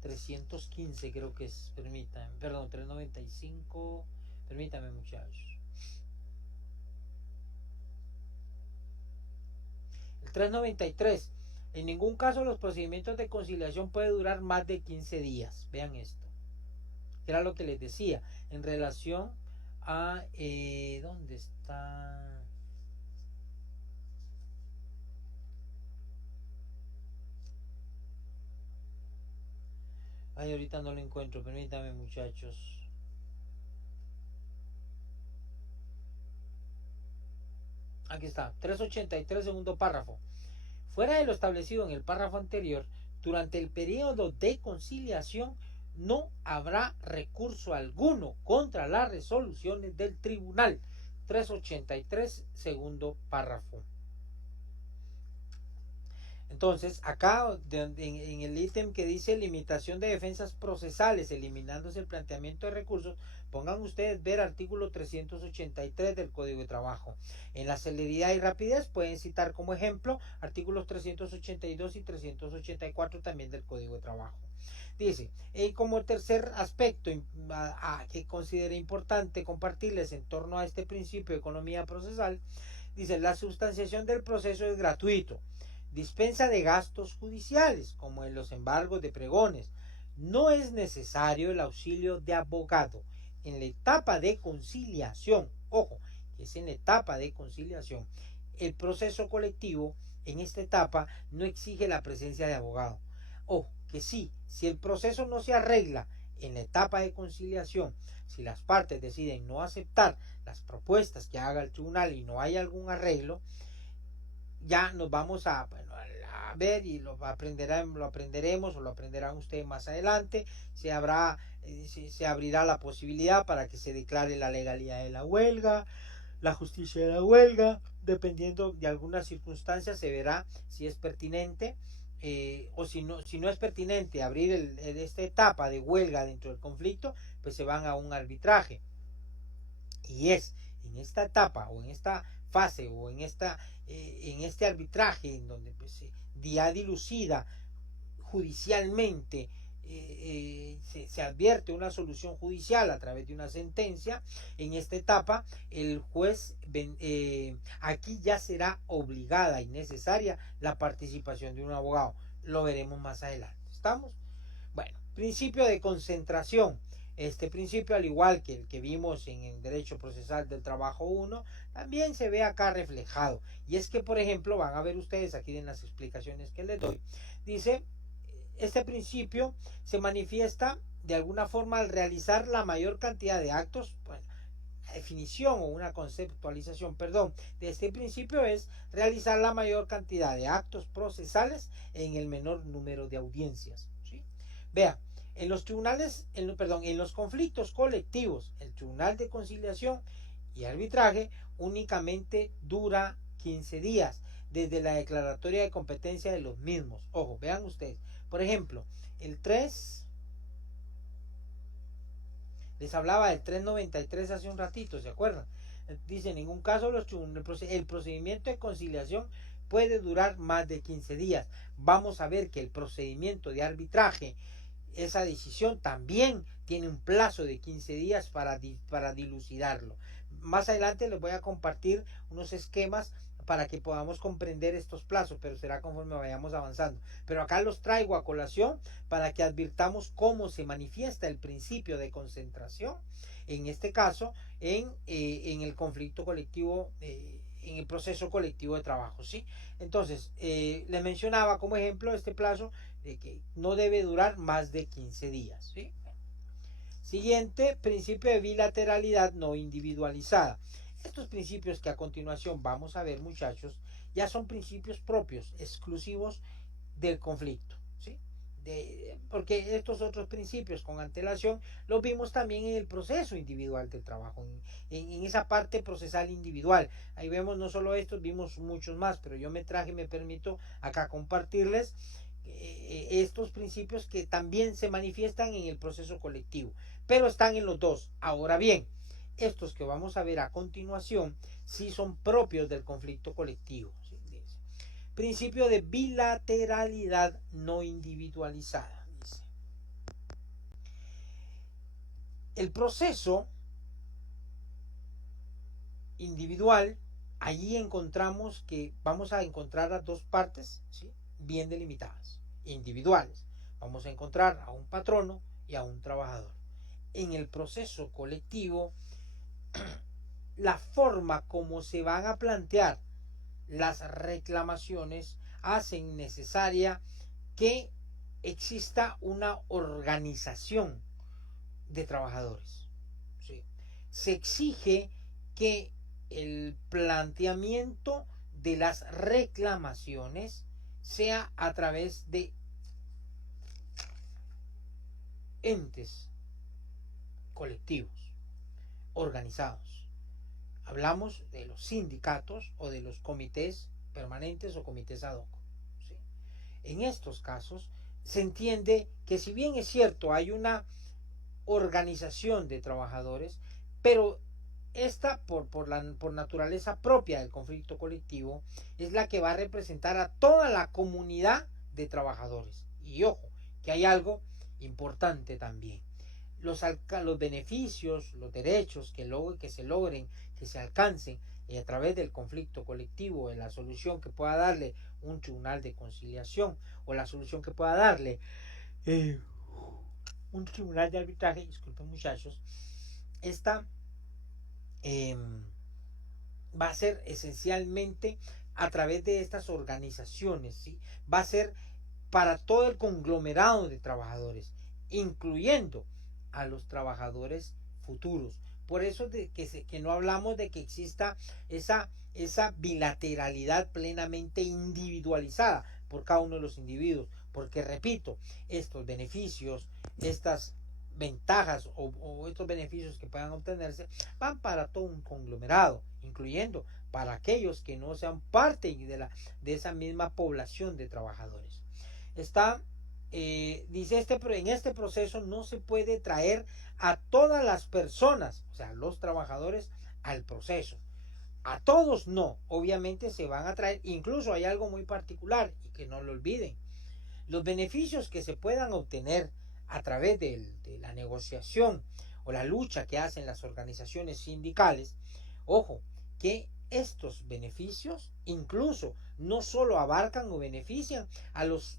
315 creo que es, permítanme, perdón, 395, permítame, muchachos. 393. En ningún caso los procedimientos de conciliación pueden durar más de 15 días. Vean esto. Era lo que les decía en relación a... ¿dónde está? Ay, ahorita no lo encuentro. Permítame, muchachos. Aquí está. 383, segundo párrafo. Fuera de lo establecido en el párrafo anterior, durante el periodo de conciliación no habrá recurso alguno contra las resoluciones del tribunal. 383, segundo párrafo. Entonces, acá en el ítem que dice limitación de defensas procesales, eliminándose el planteamiento de recursos, pongan ustedes ver artículo 383 del Código de Trabajo. En la celeridad y rapidez pueden citar como ejemplo artículos 382 y 384 también del Código de Trabajo. Dice, como tercer aspecto que considero importante compartirles en torno a este principio de economía procesal, dice, la sustanciación del proceso es gratuito. Dispensa de gastos judiciales, como en los embargos de pregones. No es necesario el auxilio de abogado. En la etapa de conciliación, ojo, que es en la etapa de conciliación, el proceso colectivo en esta etapa no exige la presencia de abogado. Ojo, que sí, si el proceso no se arregla en la etapa de conciliación, si las partes deciden no aceptar las propuestas que haga el tribunal y no hay algún arreglo, ya nos vamos a ver y lo aprenderemos o lo aprenderán ustedes más adelante. Se abrirá la posibilidad para que se declare la legalidad de la huelga, la justicia de la huelga, dependiendo de algunas circunstancias se verá si es pertinente o si no es pertinente abrir esta etapa de huelga dentro del conflicto, pues se van a un arbitraje. Y es en esta etapa o en esta fase o en este arbitraje en donde pues, ya dilucida judicialmente se advierte una solución judicial a través de una sentencia. En esta etapa el juez aquí ya será obligada y necesaria la participación de un abogado. Lo veremos más adelante. ¿Estamos? Bueno, principio de concentración. Este principio, al igual que el que vimos en el Derecho Procesal del Trabajo 1, también se ve acá reflejado. Y es que, por ejemplo, van a ver ustedes aquí en las explicaciones que les doy, dice, este principio se manifiesta de alguna forma al realizar la mayor cantidad de actos. Bueno, la definición o una conceptualización, perdón, de este principio es realizar la mayor cantidad de actos procesales en el menor número de audiencias. ¿Sí? Vea, en los tribunales, en los conflictos colectivos, el Tribunal de Conciliación y Arbitraje únicamente dura 15 días desde la declaratoria de competencia de los mismos. Ojo, vean ustedes. Por ejemplo, el 3 les hablaba del 393 hace un ratito, ¿se acuerdan? Dice, en ningún caso el procedimiento de conciliación puede durar más de 15 días. Vamos a ver que el procedimiento de arbitraje, esa decisión también tiene un plazo de 15 días para dilucidarlo. Más adelante les voy a compartir unos esquemas para que podamos comprender estos plazos, pero será conforme vayamos avanzando. Pero acá los traigo a colación para que advirtamos cómo se manifiesta el principio de concentración, en este caso, en el conflicto colectivo, en el proceso colectivo de trabajo, ¿sí? Entonces, les mencionaba como ejemplo este plazo de que no debe durar más de 15 días, ¿sí? Siguiente, principio de bilateralidad no individualizada. Estos principios que a continuación vamos a ver, muchachos, ya son principios propios, exclusivos del conflicto, ¿sí? Porque estos otros principios con antelación los vimos también en el proceso individual del trabajo, en esa parte procesal individual. Ahí vemos no solo estos, vimos muchos más, pero yo me permito acá compartirles estos principios que también se manifiestan en el proceso colectivo, pero están en los dos. Ahora bien, estos que vamos a ver a continuación sí son propios del conflicto colectivo. ¿Sí? Principio de bilateralidad no individualizada. Dice. El proceso individual, allí encontramos que vamos a encontrar las dos partes, ¿sí? Bien delimitadas, individuales. Vamos a encontrar a un patrono y a un trabajador. En el proceso colectivo, la forma como se van a plantear las reclamaciones hacen necesaria que exista una organización de trabajadores. ¿Sí? Se exige que el planteamiento de las reclamaciones sea a través de entes colectivos organizados. Hablamos de los sindicatos o de los comités permanentes o comités ad hoc. ¿Sí? En estos casos se entiende que si bien es cierto hay una organización de trabajadores, pero esta por naturaleza propia del conflicto colectivo es la que va a representar a toda la comunidad de trabajadores. Y ojo, que hay algo importante también. Los beneficios, los derechos que se logren, que se alcancen a través del conflicto colectivo, en la solución que pueda darle un tribunal de conciliación o la solución que pueda darle un tribunal de arbitraje, disculpen muchachos, esta va a ser esencialmente a través de estas organizaciones, ¿sí? Va a ser para todo el conglomerado de trabajadores, incluyendo a los trabajadores futuros. Por eso que no hablamos de que exista esa bilateralidad plenamente individualizada por cada uno de los individuos, porque repito, estos beneficios, estas ventajas o estos beneficios que puedan obtenerse van para todo un conglomerado, incluyendo para aquellos que no sean parte de esa misma población de trabajadores. Dice en este proceso no se puede traer a todas las personas, o sea, los trabajadores, al proceso. A todos no, obviamente se van a traer, incluso hay algo muy particular y que no lo olviden. Los beneficios que se puedan obtener a través de la negociación o la lucha que hacen las organizaciones sindicales, ojo, que estos beneficios incluso no solo abarcan o benefician a los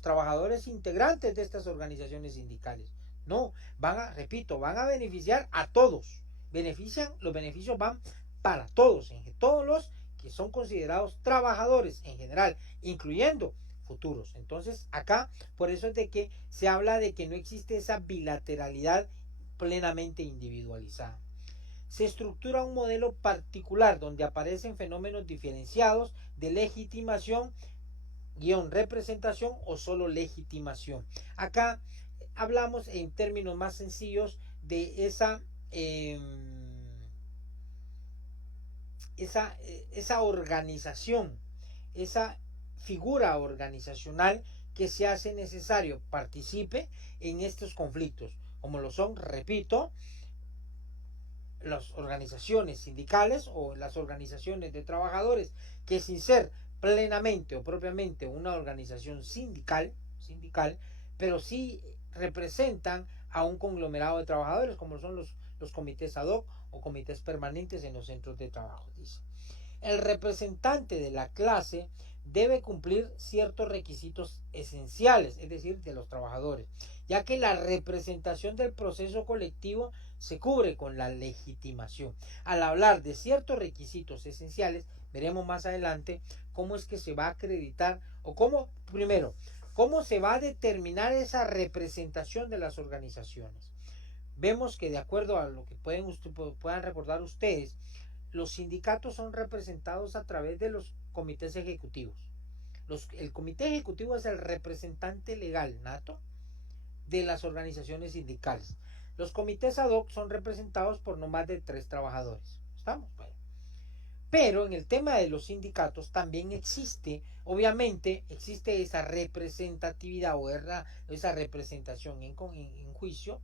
trabajadores integrantes de estas organizaciones sindicales. No, van a beneficiar a todos. Los beneficios van para todos, todos los que son considerados trabajadores en general, incluyendo futuros. Entonces, acá, por eso es de que se habla de que no existe esa bilateralidad plenamente individualizada. Se estructura un modelo particular donde aparecen fenómenos diferenciados de legitimación, representación o solo legitimación. Acá hablamos en términos más sencillos de esa organización, esa figura organizacional que se hace necesario participe en estos conflictos, como lo son, repito, las organizaciones sindicales o las organizaciones de trabajadores, que sin ser plenamente o propiamente una organización sindical, pero sí representan a un conglomerado de trabajadores, como son los comités ad hoc o comités permanentes en los centros de trabajo. Dice, el representante de la clase debe cumplir ciertos requisitos esenciales, es decir, de los trabajadores, ya que la representación del proceso colectivo se cubre con la legitimación. Al hablar de ciertos requisitos esenciales, veremos más adelante cómo es que se va a acreditar o cómo se va a determinar esa representación de las organizaciones. Vemos que de acuerdo a lo que puedan recordar ustedes, los sindicatos son representados a través de los comités ejecutivos. El comité ejecutivo es el representante legal nato de las organizaciones sindicales. Los comités ad hoc son representados por no más de 3 trabajadores. ¿Estamos? Bueno. Pero en el tema de los sindicatos también obviamente existe esa representatividad o esa representación en juicio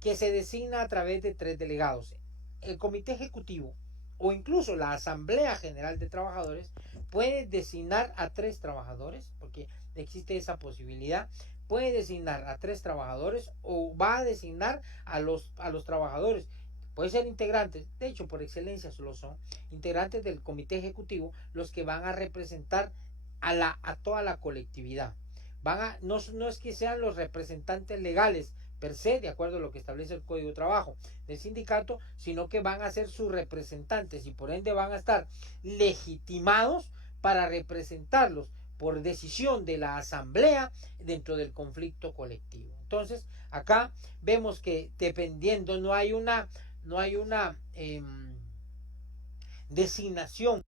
que se designa a través de 3 delegados. El comité ejecutivo o incluso la Asamblea General de Trabajadores puede designar a 3 trabajadores, porque existe esa posibilidad. Puede designar a 3 trabajadores o va a designar a los trabajadores. Puede ser integrantes, de hecho por excelencia solo son integrantes del comité ejecutivo los que van a representar a toda la colectividad. No es que sean los representantes legales per se, de acuerdo a lo que establece el Código de Trabajo del sindicato, sino que van a ser sus representantes y por ende van a estar legitimados para representarlos por decisión de la asamblea dentro del conflicto colectivo. Entonces, acá vemos que dependiendo, no hay una designación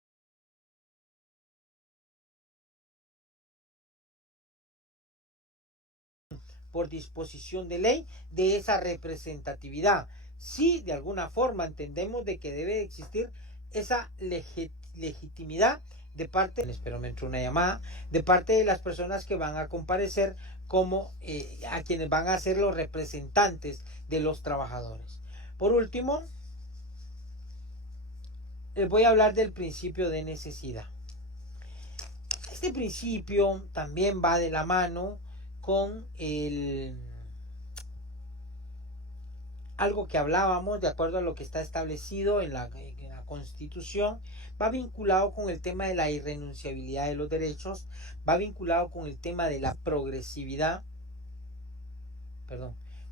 por disposición de ley de esa representatividad. Sí, de alguna forma entendemos de que debe existir esa legitimidad de parte, espero me entró una llamada, de parte de las personas que van a comparecer como a quienes van a ser los representantes de los trabajadores. Por último, les voy a hablar del principio de necesidad. Este principio también va de la mano con algo que hablábamos, de acuerdo a lo que está establecido en la Constitución, va vinculado con el tema de la irrenunciabilidad de los derechos, va vinculado con el tema de la progresividad,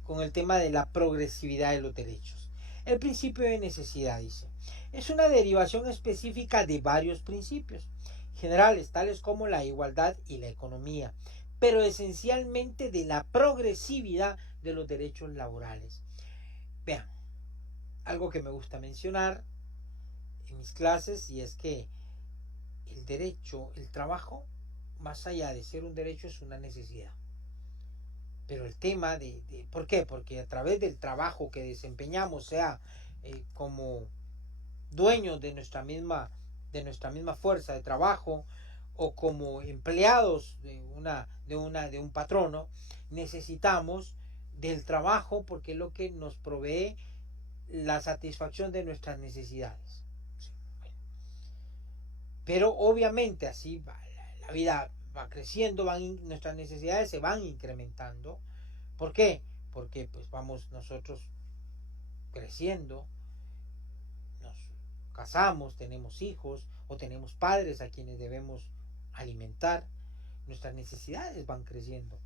con el tema de la progresividad de los derechos. El principio de necesidad, dice, es una derivación específica de varios principios generales, tales como la igualdad y la economía, pero esencialmente de la progresividad de los derechos laborales. Vean, algo que me gusta mencionar en mis clases, y es que el derecho, el trabajo, más allá de ser un derecho, es una necesidad. Pero el tema ¿por qué? Porque a través del trabajo que desempeñamos, sea como dueños de nuestra misma fuerza de trabajo o como empleados de un patrono, necesitamos del trabajo porque es lo que nos provee la satisfacción de nuestras necesidades. Pero obviamente así la vida va creciendo, nuestras necesidades se van incrementando. ¿Por qué? Porque pues vamos nosotros creciendo, casamos, tenemos hijos o tenemos padres a quienes debemos alimentar, nuestras necesidades van creciendo.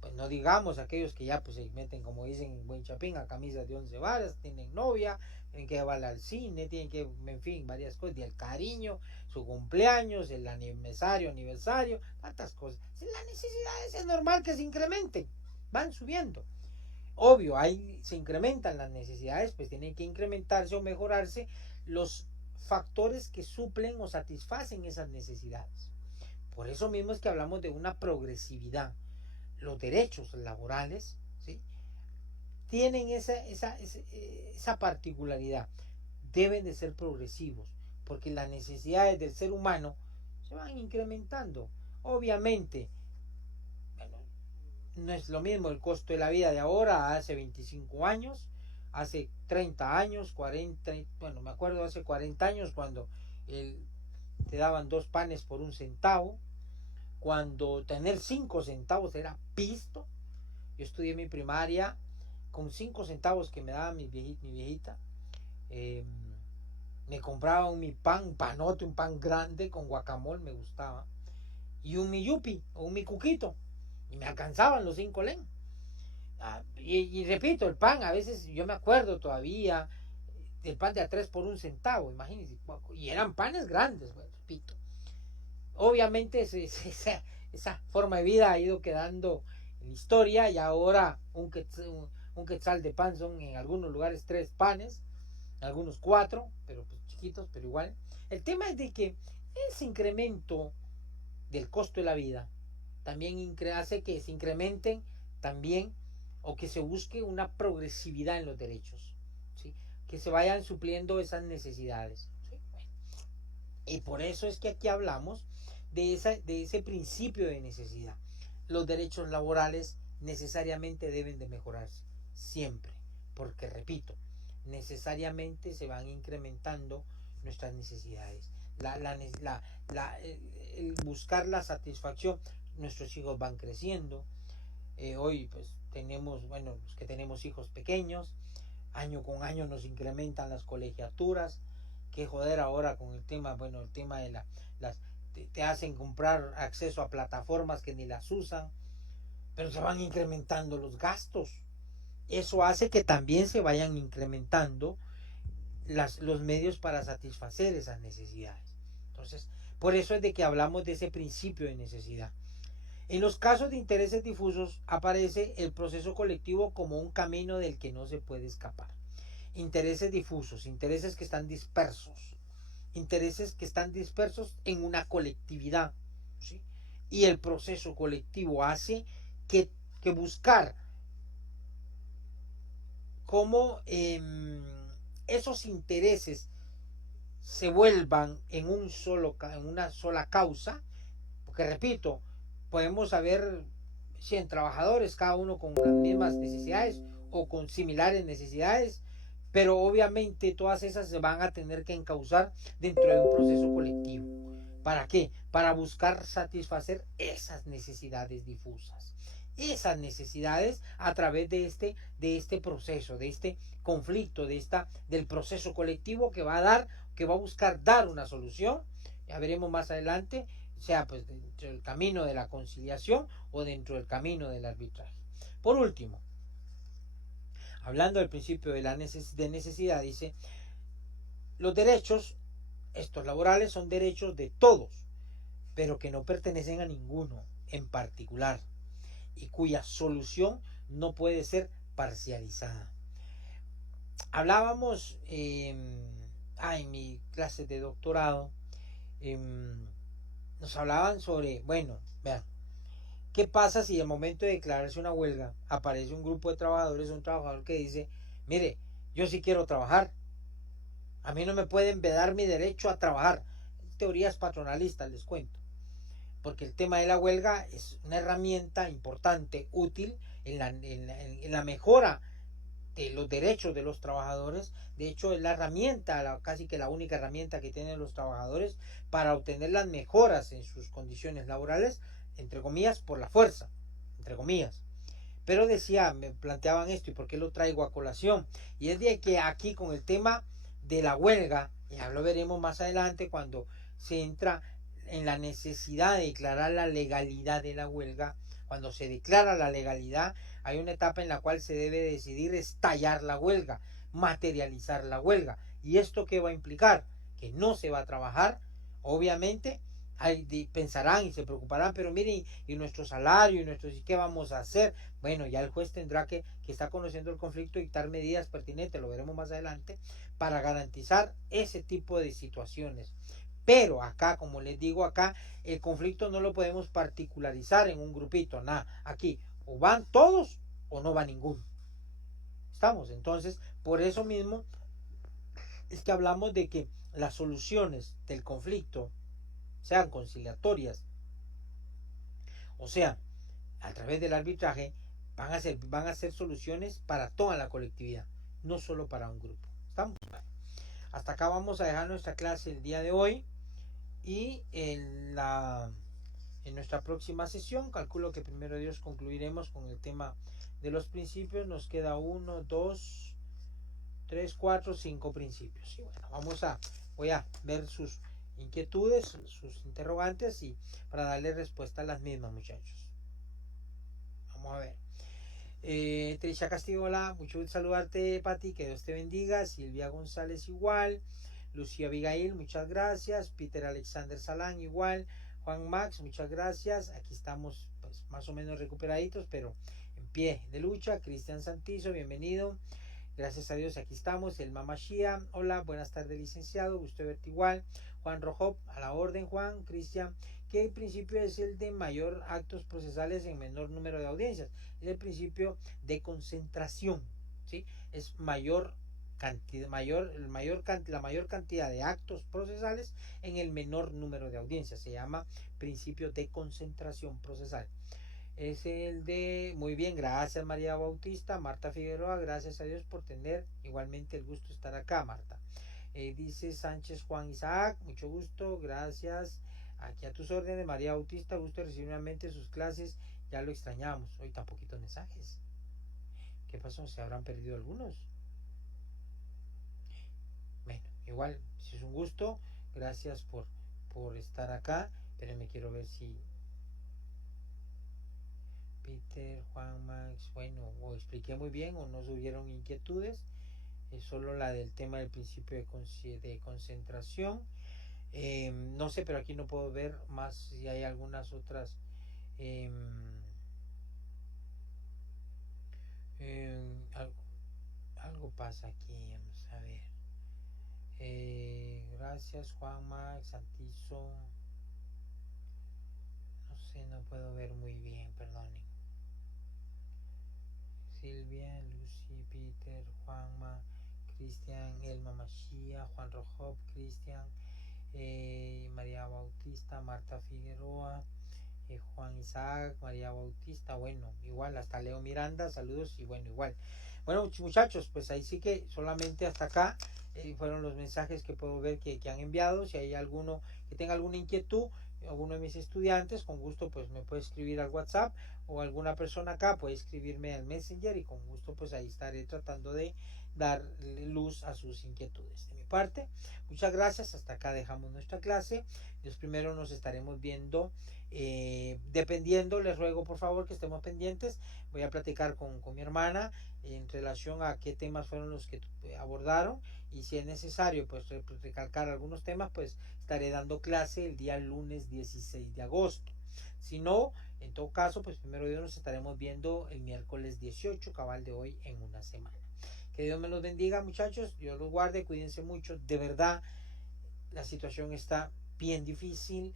Pues no digamos aquellos que ya pues se meten, como dicen en buen chapín, a camisas de 11 varas, tienen novia, tienen que llevarla al cine, tienen que, en fin, varias cosas, y el cariño, su cumpleaños, el aniversario, tantas cosas. Las necesidades es normal que se incrementen, van subiendo. Obvio, ahí se incrementan las necesidades, pues tienen que incrementarse o mejorarse los factores que suplen o satisfacen esas necesidades. Por eso mismo es que hablamos de una progresividad. Los derechos laborales, ¿sí?, tienen esa particularidad. Deben de ser progresivos, porque las necesidades del ser humano se van incrementando. Obviamente, bueno, no es lo mismo el costo de la vida de ahora hace 25 años, hace 30 años, 40, bueno, me acuerdo hace 40 años cuando te daban 2 panes por 1 centavo, cuando tener 5 centavos era pisto. Yo estudié mi primaria con 5 centavos que me daba mi viejita. Me compraba mi pan, panote, un pan grande con guacamole, me gustaba, y un mi yupi o un mi cuquito, y me alcanzaban los 5 len. Y repito, el pan, a veces yo me acuerdo todavía, el pan de a 3 por 1 centavo, imagínense, y eran panes grandes, bueno, repito. Obviamente esa forma de vida ha ido quedando en la historia, y ahora un quetzal de pan son en algunos lugares 3 panes, en algunos 4, pero pues chiquitos, pero igual. El tema es de que ese incremento del costo de la vida también hace que se incrementen también, o que se busque una progresividad en los derechos, ¿sí?, que se vayan supliendo esas necesidades, ¿sí? Bueno, y por eso es que aquí hablamos de ese principio de necesidad. Los derechos laborales necesariamente deben de mejorarse, siempre, porque repito, necesariamente se van incrementando nuestras necesidades. El buscar la satisfacción, nuestros hijos van creciendo. Hoy pues tenemos, bueno, los que tenemos hijos pequeños, año con año nos incrementan las colegiaturas. Que joder ahora con el tema, bueno, el tema de te hacen comprar acceso a plataformas que ni las usan, pero se van incrementando los gastos. Eso hace que también se vayan incrementando los medios para satisfacer esas necesidades. Entonces, por eso es de que hablamos de ese principio de necesidad. En los casos de intereses difusos aparece el proceso colectivo como un camino del que no se puede escapar. Intereses difusos, intereses que están dispersos, en una colectividad, ¿sí? Y el proceso colectivo hace que buscar cómo esos intereses se vuelvan en una sola causa, porque repito, podemos haber 100 trabajadores, cada uno con las mismas necesidades o con similares necesidades, pero obviamente todas esas se van a tener que encauzar dentro de un proceso colectivo. ¿Para qué? Para buscar satisfacer esas necesidades difusas, esas necesidades a través de este proceso, de este conflicto, del proceso colectivo que va a buscar dar una solución. Ya veremos más adelante, sea pues dentro del camino de la conciliación o dentro del camino del arbitraje. Por último, hablando del principio de necesidad, dice: los derechos, estos laborales, son derechos de todos, pero que no pertenecen a ninguno en particular, y cuya solución no puede ser parcializada. Hablábamos en mi clase de doctorado, nos hablaban sobre, bueno, vean, ¿qué pasa si al momento de declararse una huelga aparece un grupo de trabajadores, un trabajador que dice: mire, yo sí quiero trabajar, a mí no me pueden vedar mi derecho a trabajar? Teorías patronalistas, les cuento, porque el tema de la huelga es una herramienta importante, útil en la mejora de los derechos de los trabajadores. De hecho, es la herramienta, casi que la única herramienta que tienen los trabajadores para obtener las mejoras en sus condiciones laborales, entre comillas, por la fuerza, entre comillas. Pero me planteaban esto, y por qué lo traigo a colación, y es de que aquí con el tema de la huelga Ya lo veremos más adelante cuando se entra en la necesidad de declarar la legalidad de la huelga. Cuando se declara la legalidad, hay una etapa en la cual se debe decidir estallar la huelga, materializar la huelga. ¿Y esto qué va a implicar? Que no se va a trabajar, obviamente. Pensarán y se preocuparán, pero miren, y nuestro salario, y qué vamos a hacer. Bueno, ya el juez tendrá que está conociendo el conflicto, dictar medidas pertinentes, lo veremos más adelante, para garantizar ese tipo de situaciones. Pero acá, como les digo, acá el conflicto no lo podemos particularizar en un grupito, nada. Aquí o van todos o no va ninguno. ¿Estamos? Entonces, por eso mismo es que hablamos de que las soluciones del conflicto sean conciliatorias, o sea, a través del arbitraje, van a ser soluciones para toda la colectividad, no solo para un grupo. ¿Estamos? Hasta acá vamos a dejar nuestra clase el día de hoy y en nuestra próxima sesión, calculo que primero Dios concluiremos con el tema de los principios. Nos queda 1, 2, 3, 4, 5 principios. Y bueno, voy a ver sus inquietudes, sus interrogantes y para darle respuesta a las mismas, muchachos. Vamos a ver. Trisha Castillo, hola, mucho gusto saludarte, Pati, que Dios te bendiga. Silvia González, igual. Lucía Abigail, muchas gracias. Peter Alexander Salán, igual. Juan Max, muchas gracias. Aquí estamos pues más o menos recuperaditos, pero en pie de lucha. Cristian Santizo, bienvenido. Gracias a Dios, aquí estamos. El Mamashia, hola, buenas tardes, licenciado. Gusto verte igual. Juan Rojop, a la orden, Juan. Cristian, ¿qué principio es el de mayor actos procesales en menor número de audiencias? Es el principio de concentración, ¿sí? Es la mayor cantidad de actos procesales en el menor número de audiencias. Se llama principio de concentración procesal. Es el de, muy bien, gracias María Bautista. Marta Figueroa, gracias a Dios por tener igualmente el gusto de estar acá, Marta. Dice Sánchez Juan Isaac, mucho gusto, gracias. Aquí a tus órdenes, María Bautista, gusto de recibir nuevamente sus clases, ya lo extrañamos. Hoy tan poquitos mensajes. ¿Qué pasó? ¿Se habrán perdido algunos? Bueno, igual, si es un gusto, gracias por estar acá, pero me quiero ver si Peter, Juan, Max, bueno, o expliqué muy bien o no subieron inquietudes, es solo la del tema del principio de concentración. No sé, pero aquí no puedo ver más si hay algunas otras. Eh, algo, algo pasa aquí, vamos a ver. Gracias, Juan, Max, Santizo. No sé, no puedo ver muy bien, perdonen. Silvia, Lucy, Peter, Juanma, Cristian, Elma Machía, Juan Rojop, Cristian, María Bautista, Marta Figueroa, Juan Isaac, María Bautista, bueno, igual hasta Leo Miranda, saludos y bueno, igual. Bueno, muchachos, pues ahí sí que solamente hasta acá fueron los mensajes que puedo ver que han enviado. Si hay alguno que tenga alguna inquietud, alguno de mis estudiantes, con gusto pues me puede escribir al WhatsApp o alguna persona acá puede escribirme al Messenger y con gusto pues ahí estaré tratando de dar luz a sus inquietudes. De mi parte, muchas gracias, hasta acá dejamos nuestra clase. Dios primero nos estaremos viendo. Dependiendo, les ruego por favor que estemos pendientes. Voy a platicar con mi hermana en relación a qué temas fueron los que abordaron y si es necesario pues recalcar algunos temas, pues estaré dando clase el día lunes 16 de agosto. Si no, en todo caso, pues primero Dios nos estaremos viendo el miércoles 18, cabal de hoy, en una semana. Que Dios me los bendiga, muchachos. Dios los guarde, cuídense mucho. De verdad, la situación está bien difícil.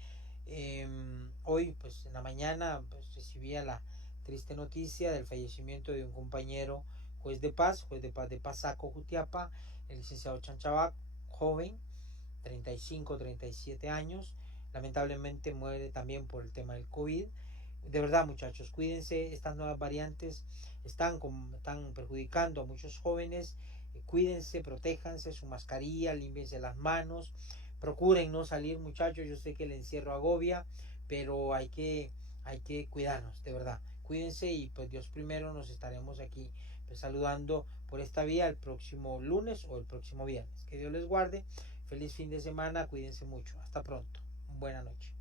Hoy, pues en la mañana, pues, recibía la triste noticia del fallecimiento de un compañero juez de paz de Pasaco, Jutiapa, el licenciado Chanchabac, joven, 35, 37 años. Lamentablemente muere también por el tema del COVID. De verdad, muchachos, cuídense. Estas nuevas variantes están perjudicando a muchos jóvenes. Cuídense, protéjanse, su mascarilla, límpiense las manos. Procuren no salir, muchachos. Yo sé que el encierro agobia, pero hay que cuidarnos, de verdad. Cuídense y pues Dios primero, nos estaremos aquí pues saludando por esta vía el próximo lunes o el próximo viernes. Que Dios les guarde. Feliz fin de semana. Cuídense mucho. Hasta pronto. Buena noche.